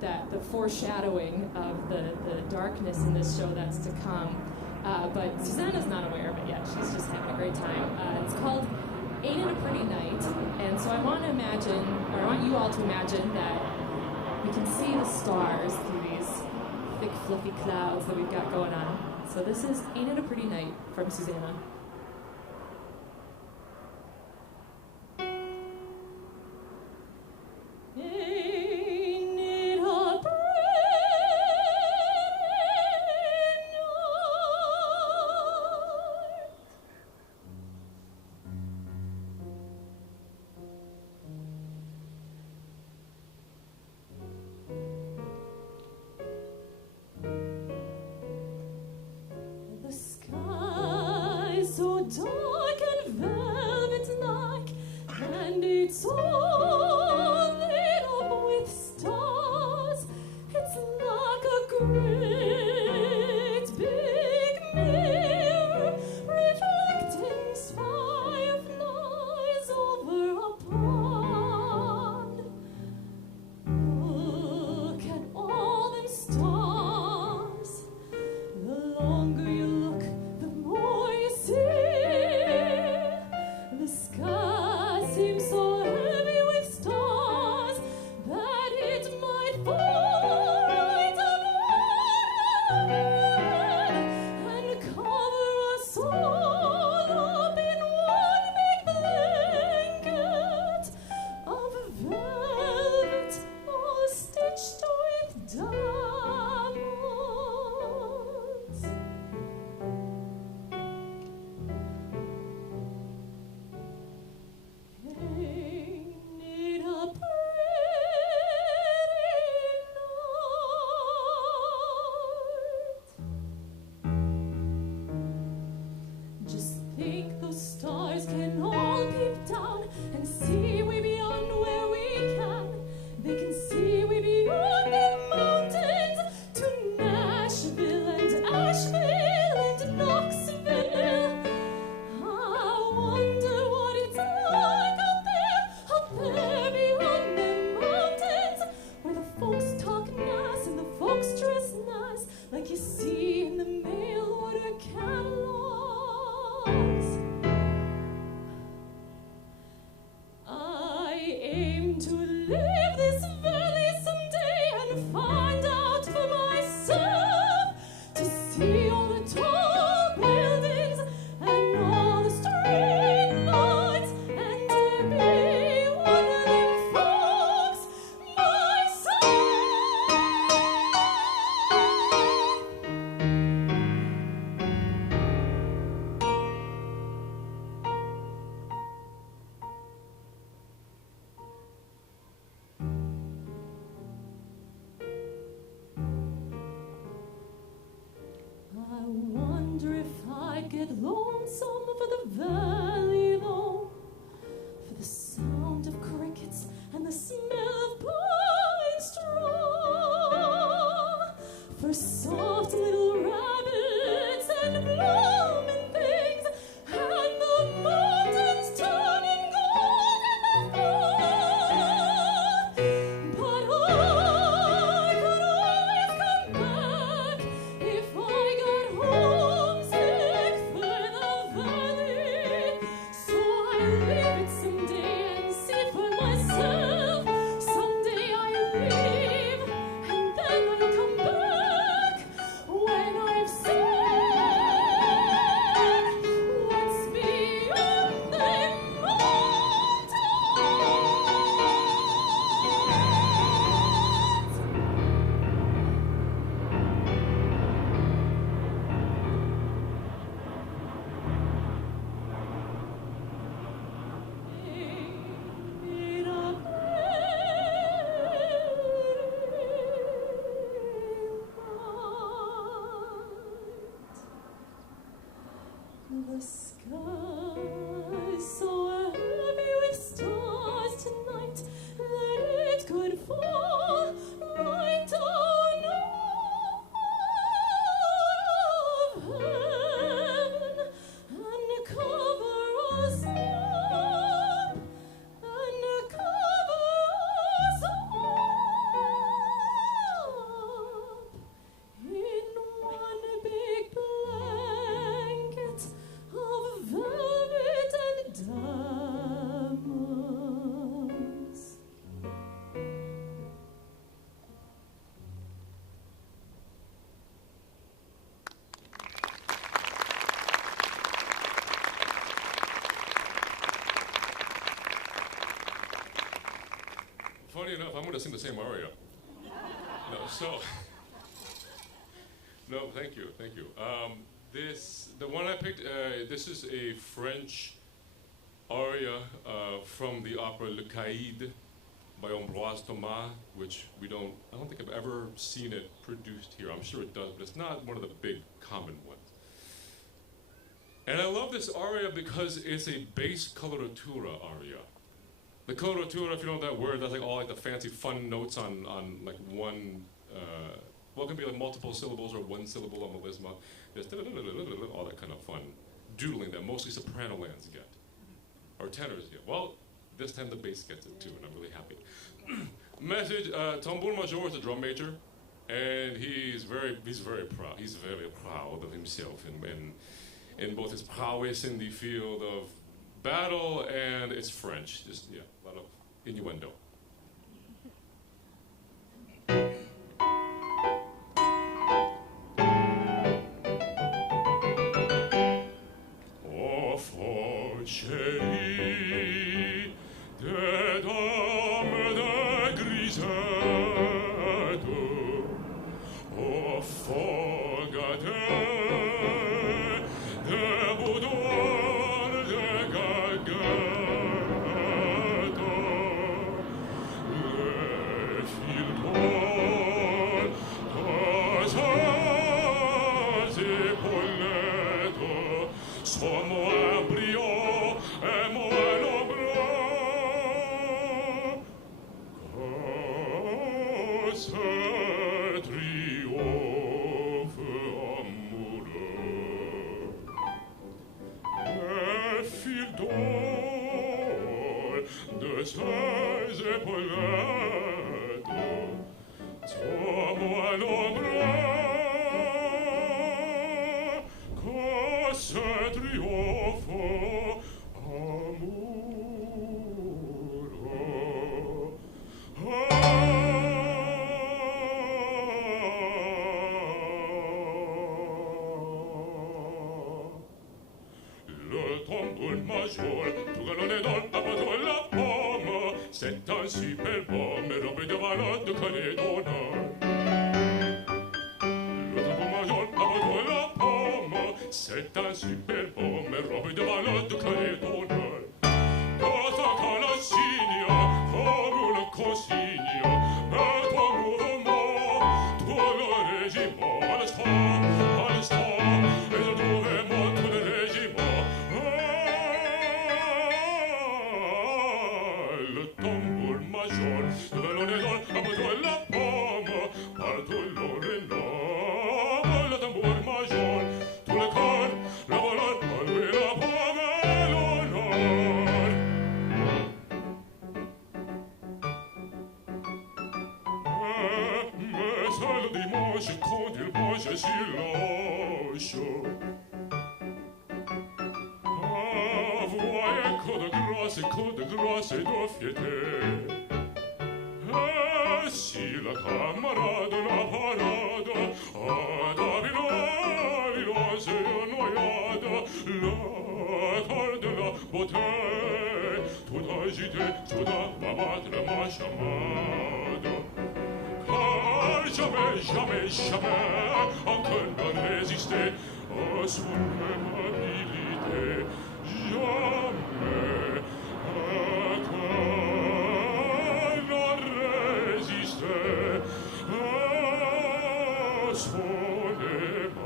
that the foreshadowing of the darkness in this show that's to come. But Susanna's not aware of it yet. She's just having a great time. It's called Ain't It a Pretty Night? And so I want you all to imagine that we can see the stars through these thick, fluffy clouds that we've got going on. So this is Ain't It a Pretty Night from Susanna. The sky folks dress nice, like you see in the mail order catalogs. I aim to leave this valley someday and find out for myself, to see all the tall buildings and all the street lights, and to be one of them folks myself. I wonder if I'd get lonesome for the valley though, for the sound of crickets and the smell of pine straw, for soft little rabbits and blooming things, and the mountains turning gold in the fall. But I could always come back if I got homesick for the valley. So I leave it someday and see for myself. Someday I leave and then I come back when I've seen what's beyond the mountains. The sky's so heavy with stars tonight that it could fall right down out of heaven and cover us up, and cover us up in one big blanket of velvet and diamonds. Funny enough, I'm going to sing the same aria. No, thank you. The one I picked, this is a French aria from the opera Le Caïd by Ambroise Thomas, which I don't think I've ever seen it produced here. I'm sure it does, but it's not one of the big common ones. And I love this aria because it's a bass coloratura aria. The coloratura, if you know that word, that's like all like the fancy fun notes on like one, well, it can be like multiple syllables or one syllable on melisma. There's all that kind of fun doodling that mostly soprano lands get, or tenors get. Well, this time the bass gets it too, and I'm really happy. Message, Tambour Major is a drum major, and he's very proud. He's very proud of himself in both his prowess in the field of battle and it's French. Just, yeah, a lot of innuendo. Oh, for chérie, des dames de grisette, oh, for gâter, des boudoirs de gaguette, all'ombra cosa trionfo le tambour major, tout galonné dans la bateau la pomme, c'est un super pomme, robe de balade de Calédonie. Le tambour major, la bateau la pomme, c'est un super pomme, robe de balade de Calédonie. Cosa calasigna, come una consigna, per tuo mouvement, tuo le régiment, all'esta, e dove monte le régiment. Le tambour major, dove non è don, a moto e la pomme, partout l'orenome, le tambour major, tout le corps, la volante, a lui la pomme e l'honneur. Mais c'est le dimanche quand il mange si lâche. Ah, voyez que de grâce et de fierté. Et si la camarade, la parade, ad avinare l'ose noyade, la corde de la beauté, tout agité, tout à battre ma chamade. Car jamais, jamais, jamais, encore non résister à son aimabilité. Jamais, encore non résister à son aimabilité.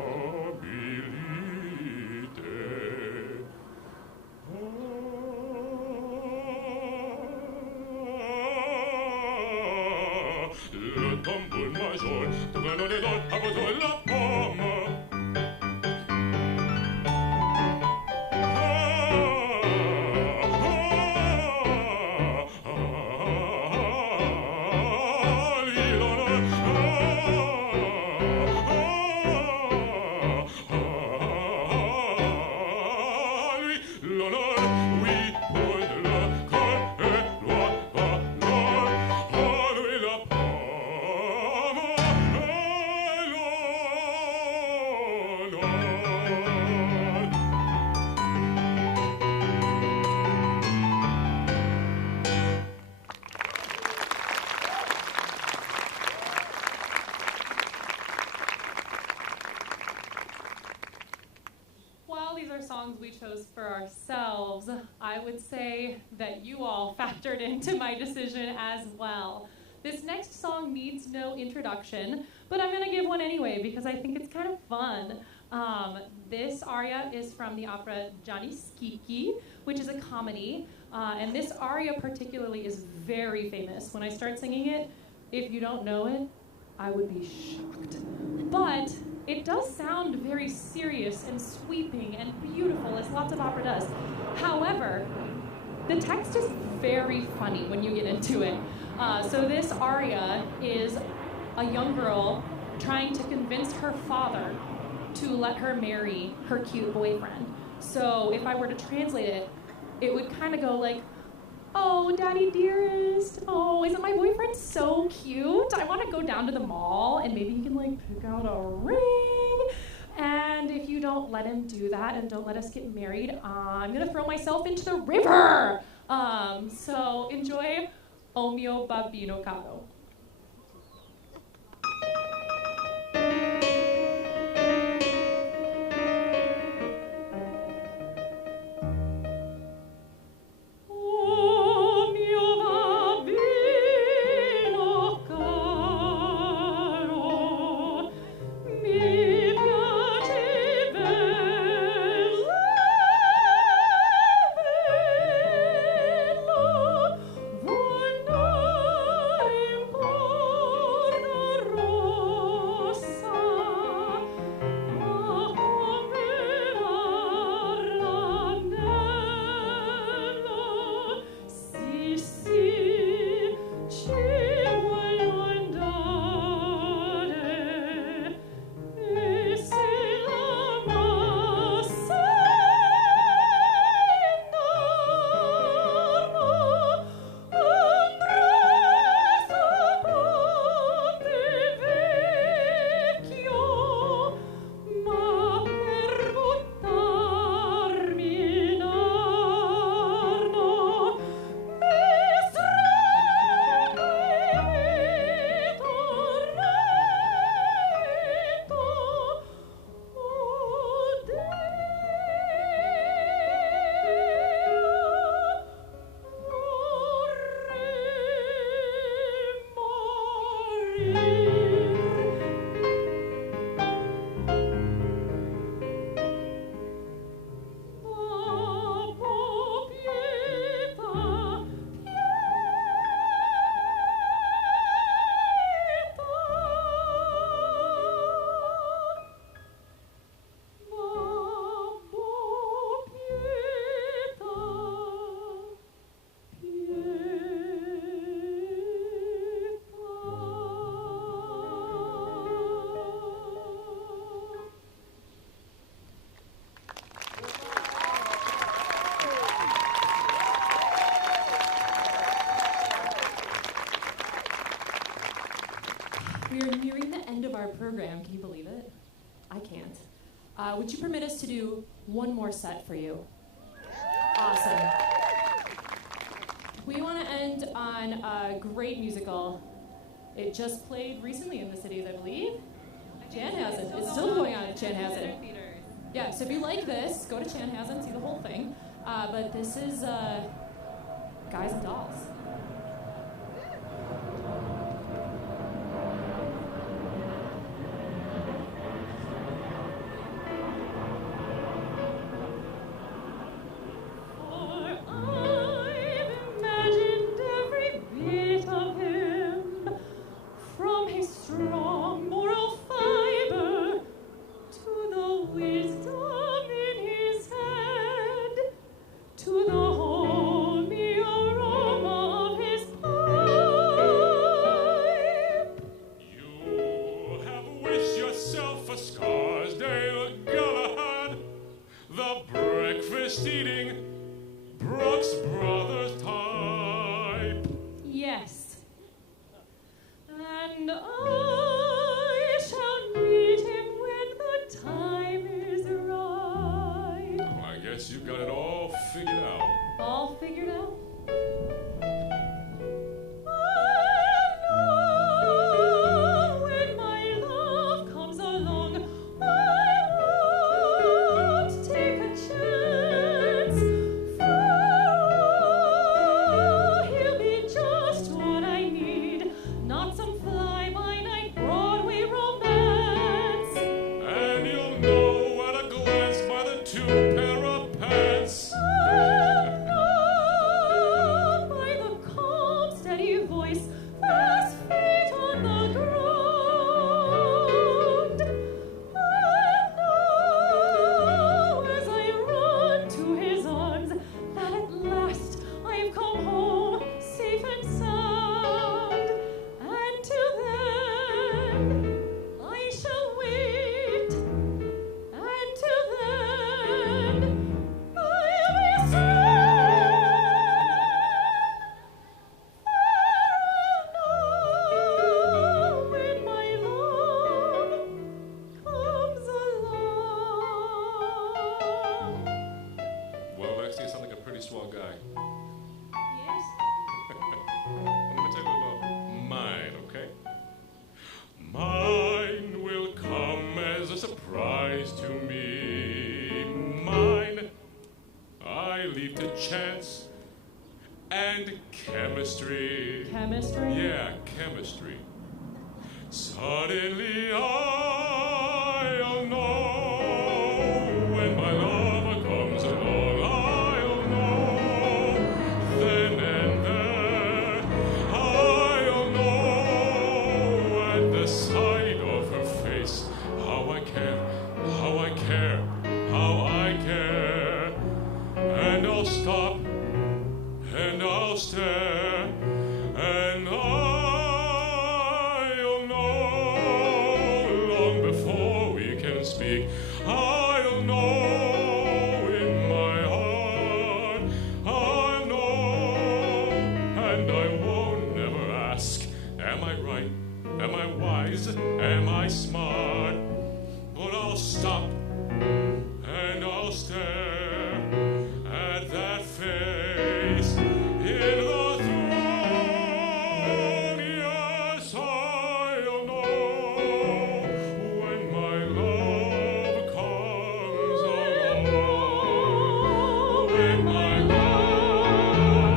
Le tambour major, tout galonné dans la bateau la pomme. While these are songs we chose for ourselves, I would say that you all factored into my decision as well. This next song needs no introduction, but I'm going to give one anyway because I think it's kind of fun. This aria is from the opera Gianni Schicchi, which is a comedy, and this aria particularly is very famous. When I start singing it, if you don't know it, I would be shocked. But it does sound very serious and sweeping and beautiful, as lots of opera does. However, the text is very funny when you get into it. So this aria is a young girl trying to convince her father to let her marry her cute boyfriend. So if I were to translate it, it would kind of go like, "Oh, daddy dearest, oh, isn't my boyfriend so cute? I want to go down to the mall and maybe he can like pick out a ring. And if you don't let him do that and don't let us get married, I'm gonna throw myself into the river." So enjoy O mio bambino caro. Vuoi andare in We are nearing the end of our program. Can you believe it? I can't. Would you permit us to do one more set for you? Awesome. We want to end on a great musical. It just played recently in the cities, I believe. Chanhassen. It's still going on at Chanhassen. Yeah, so if you like this, go to Chanhassen, see the whole thing. But this is Guys and Dolls. Yes. And I shall meet him when the time is right. Oh, I guess you got it all figured out. All figured out? Chance and chemistry. Chemistry? Yeah, chemistry. Suddenly I'll know when my lover comes along. I'll know then and there. I'll know at the sight of her face how I care, how I care, how I care. And I'll stop, and I'll stare, and I'll know long before we can speak. I'll know in my heart, I'll know, and I won't never ask, am I right, am I wise, am I smart? But I'll stop, and I'll stare. That face in the throne, yes, I'll know when my love comes along, when my love comes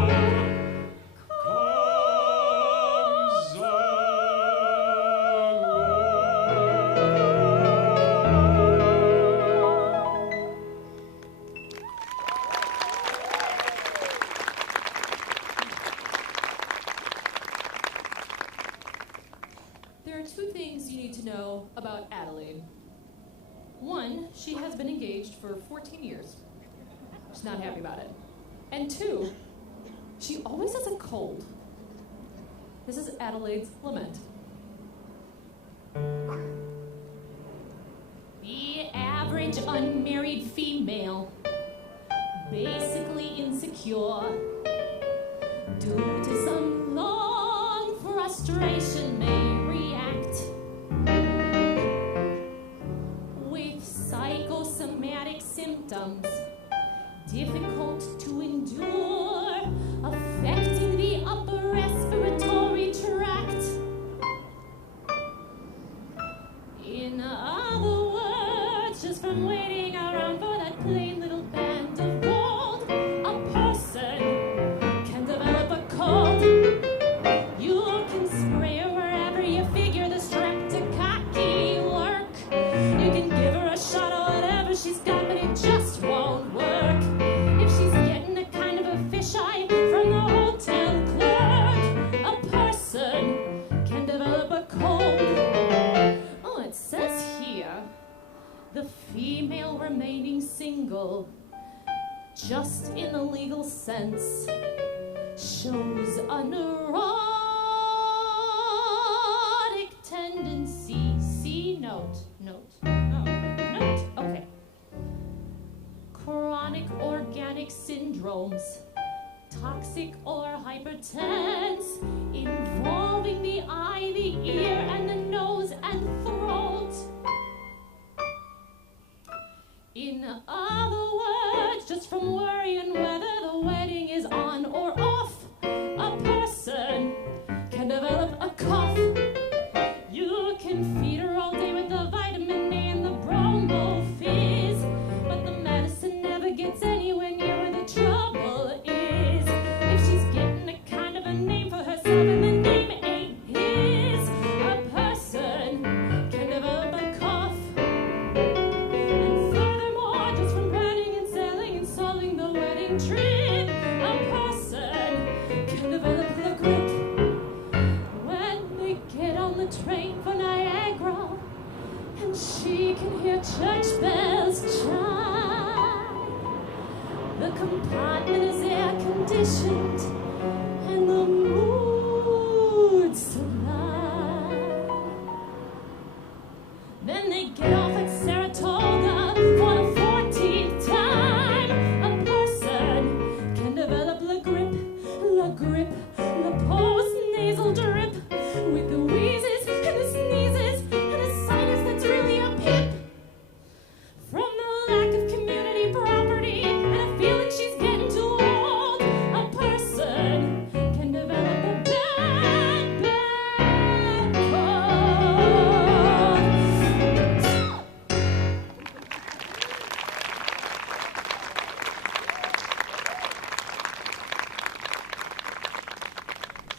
There are two things you need to know about Adelaide. One, she has been engaged for 14 years. She's not happy about it. And two, she always has a cold. This is Adelaide's lament. The average unmarried female, basically insecure, due to some long frustration may react from waiting around for that plain little band of gold. A person can develop a cold. You can spray her wherever you figure the streptococcus work. You can give her a shot of whatever she's got, but it just won't work. If she's getting a kind of a fisheye from the hotel clerk, a person can develop a cold. Oh, it says here, the female remaining single, just in the legal sense, shows a neurotic tendency. See note. Okay. Chronic organic syndromes, toxic or hypertense, involving the eye, the ear, and the nose and throat. In other words, just from worrying whether the wedding is on or off, a person can develop a cough. You can feed her all day with the vitamin A and the bromo fizz, but the medicine never gets anywhere near where the trouble is. If she's getting a kind of a name for herself and the name ain't his, a person can develop a cough. And furthermore, just from writing and selling and solving the wedding trip, a person can develop the grip. When they get on the train for Niagara, and she can hear church bells chime, the compartment is air conditioned and the mood sublime. Then they get off at Saratoga for the 14th time. A person can develop la grip, la post-nasal drip, with the wheezes and the sneezes and a sinus that's really a pip. From the lack of community property and a feeling she's getting too old, a person can develop a bad cold.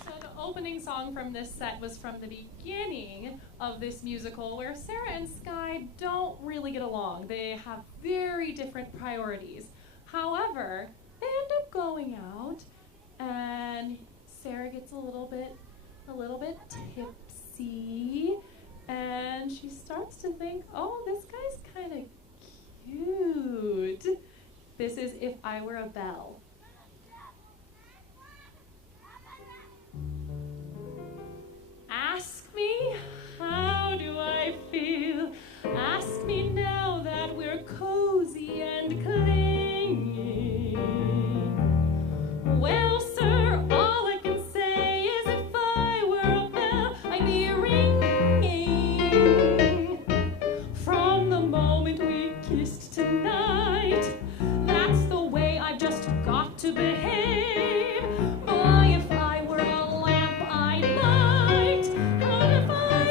So the opening song from this set was from the beginning of this musical, where Sarah and Sky don't really get along. They have very different priorities. However, they end up going out, and Sarah gets a little bit tipsy, and she starts to think, oh, this guy's kind of cute. This is If I Were a Belle. Ask me, how do I feel? Ask me now that we're cozy and clinging. Well, sir, all I can say is if I were a bell, I'd be ringing. From the moment we kissed tonight, that's the way I've just got to behave. Boy, if I were a lamp, I'd light. How if I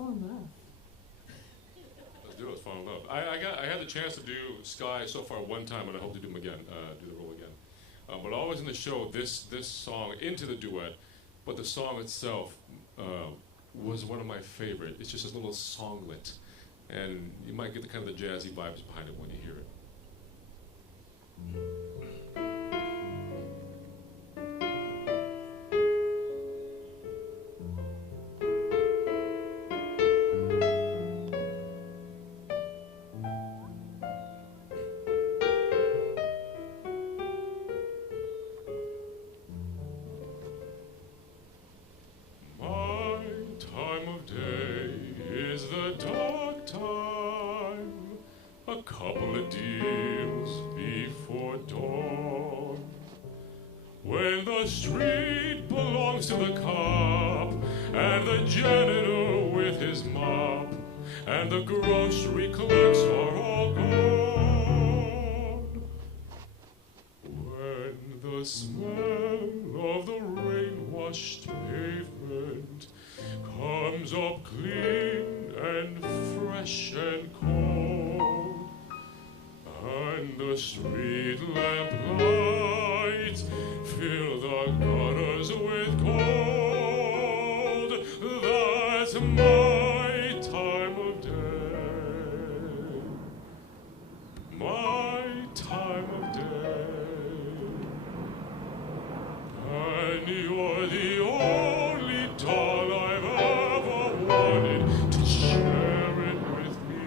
fall in love. Let's do it. Let's fall in love. I had the chance to do Sky so far one time, and I hope to do him again. Do the role again. But always in the show, this song into the duet, but the song itself was one of my favorite. It's just this little songlet, and you might get the kind of the jazzy vibes behind it when you hear it. Couple of deals before dawn, when the street belongs to the cop and the janitor with his mop and the grocery clerks are all gone, when the smell of the rain-washed pavement comes up clean and fresh and cold, and the street lamp lights fill the gutters with gold. That's my time of day. My time of day. And you're the only doll I've ever wanted to share it with me.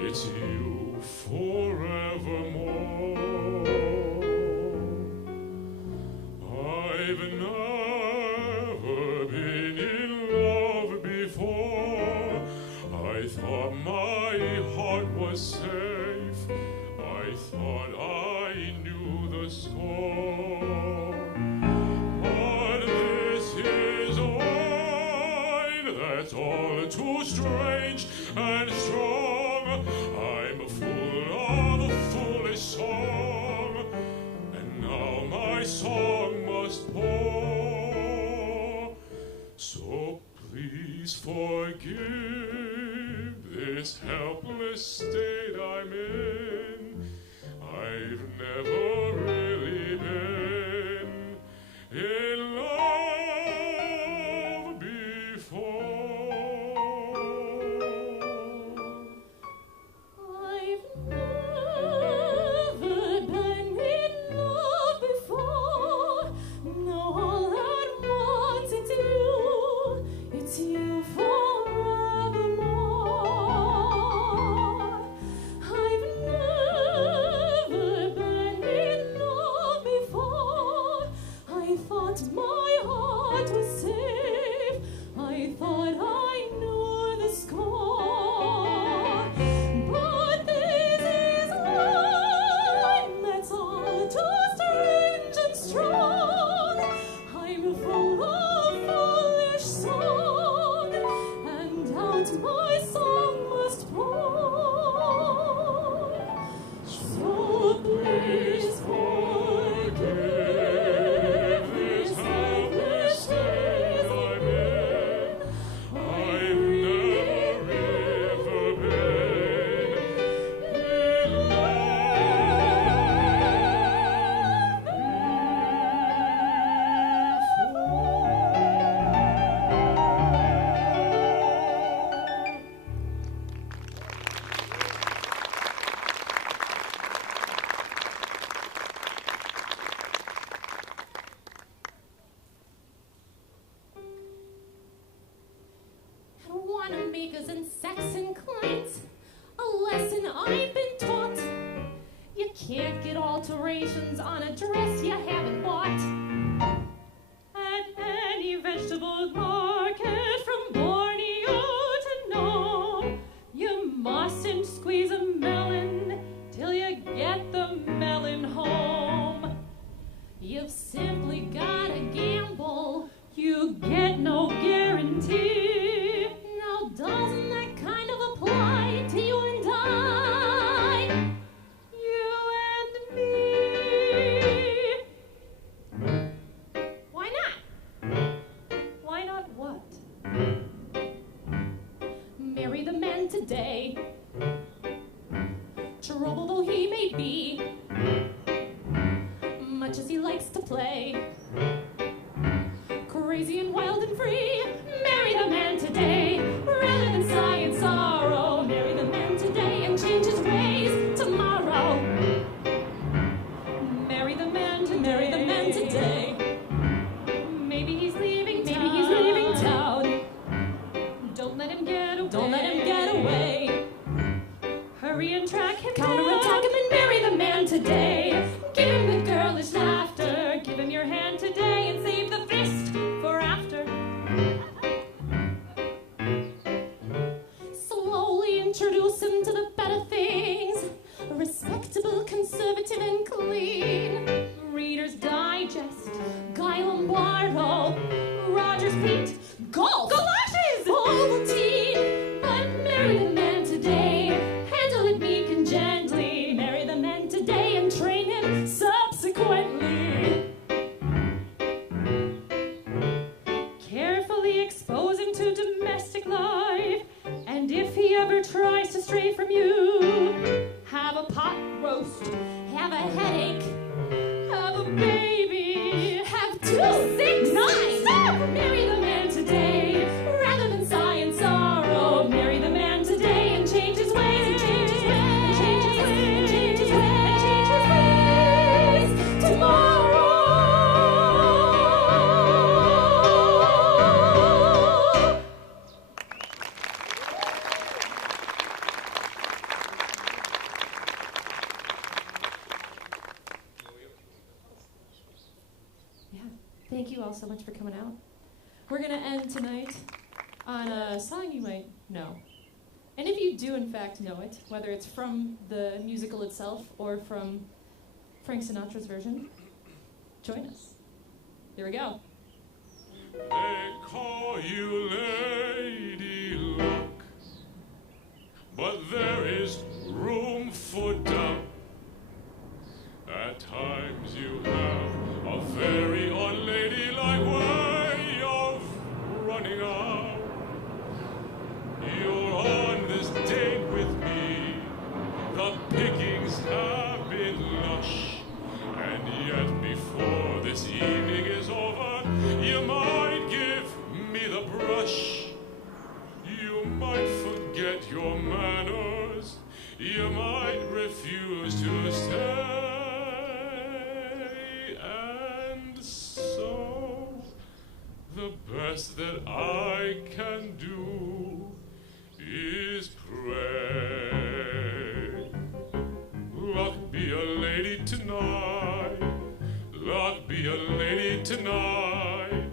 It's you forevermore. I've never been in love before. I thought my heart was safe. I thought I knew the score. But this is wine that's all too strange and strong. I'm full of a foolish song, and now my song must pour. So please forgive this helpless state I'm in. I've never really been in love before. I've never been in love before. No, all at once it's you forevermore. I've never been in love before. I thought my heart was safe. I thought I knew the score. But this is wine that's all too strange and strong. I'm full of foolish song, and out my song must pour. So please forgive this helpless state I'm in. I've never ever been in Makers and sex inclined, a lesson I've been taught. You can't get alterations on a dress you haven't bought. At any vegetable market from Borneo to Nome, you must you get no guarantee. Now doesn't that kind of apply to you and I? You and me. Why not? Why not what? Marry the man today, trouble though he may be, much as he likes to play, crazy and wild and free. Marry the man today, rather than sigh and sorrow. Marry the man today and change his ways tomorrow. Marry the man today. Marry the man today. Maybe he's leaving town. Maybe he's leaving town. Don't let him get away. Don't let him get away. Hurry and track him down. Counterattack him and marry the man today. Give him the girlish laughter. Give him your hand today and save the fist for after. Slowly introduce him to the better things. Respectable, conservative, and clean. Reader's Digest, Guy Lombardo, Rogers Pete, golf, galoshes, Ovaltine. But marry the man today, handle it meek and gently. Marry the man today and train him subsequently. Carefully expose him to domestic life, and if he ever tries to stray from you, have a pot roast, have a headache, have a baby, have 2, 6, 9. Stop! Marry the man today, rather than sigh and sorrow. Marry the man today and change his ways, and change his ways, and change his ways, and change his ways, and change his ways tomorrow. Yeah, thank you all so much for coming out. We're going to end tonight on a song you might know. And if you do, in fact, know it, whether it's from the musical itself or from Frank Sinatra's version, join us. Here we go. They call you Lady Luck, but there is room for doubt. At times you have a very unladylike way of running out. You're on this date with me, the pickings have been lush, and yet before this evening is over, you might give me the brush. You might forget your manners, you might refuse to stay. And so, the best that I can do is pray. Luck be a lady tonight. Luck be a lady tonight.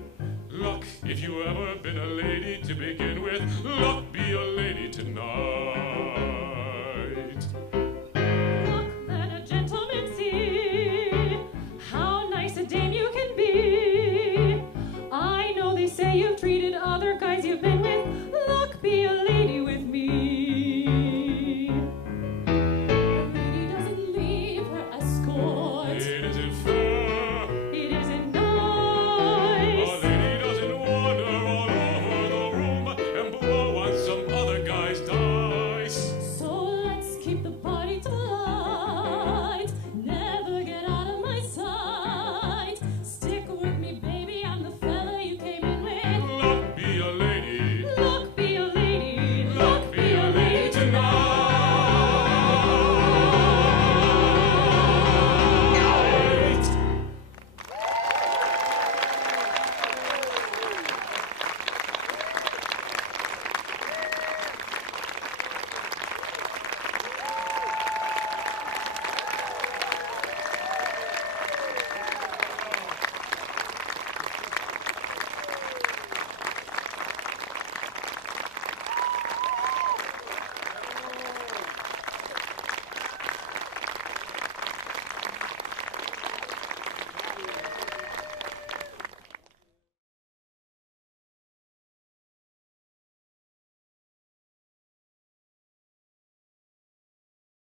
Luck, if you ever been a lady to begin with, luck be a lady tonight.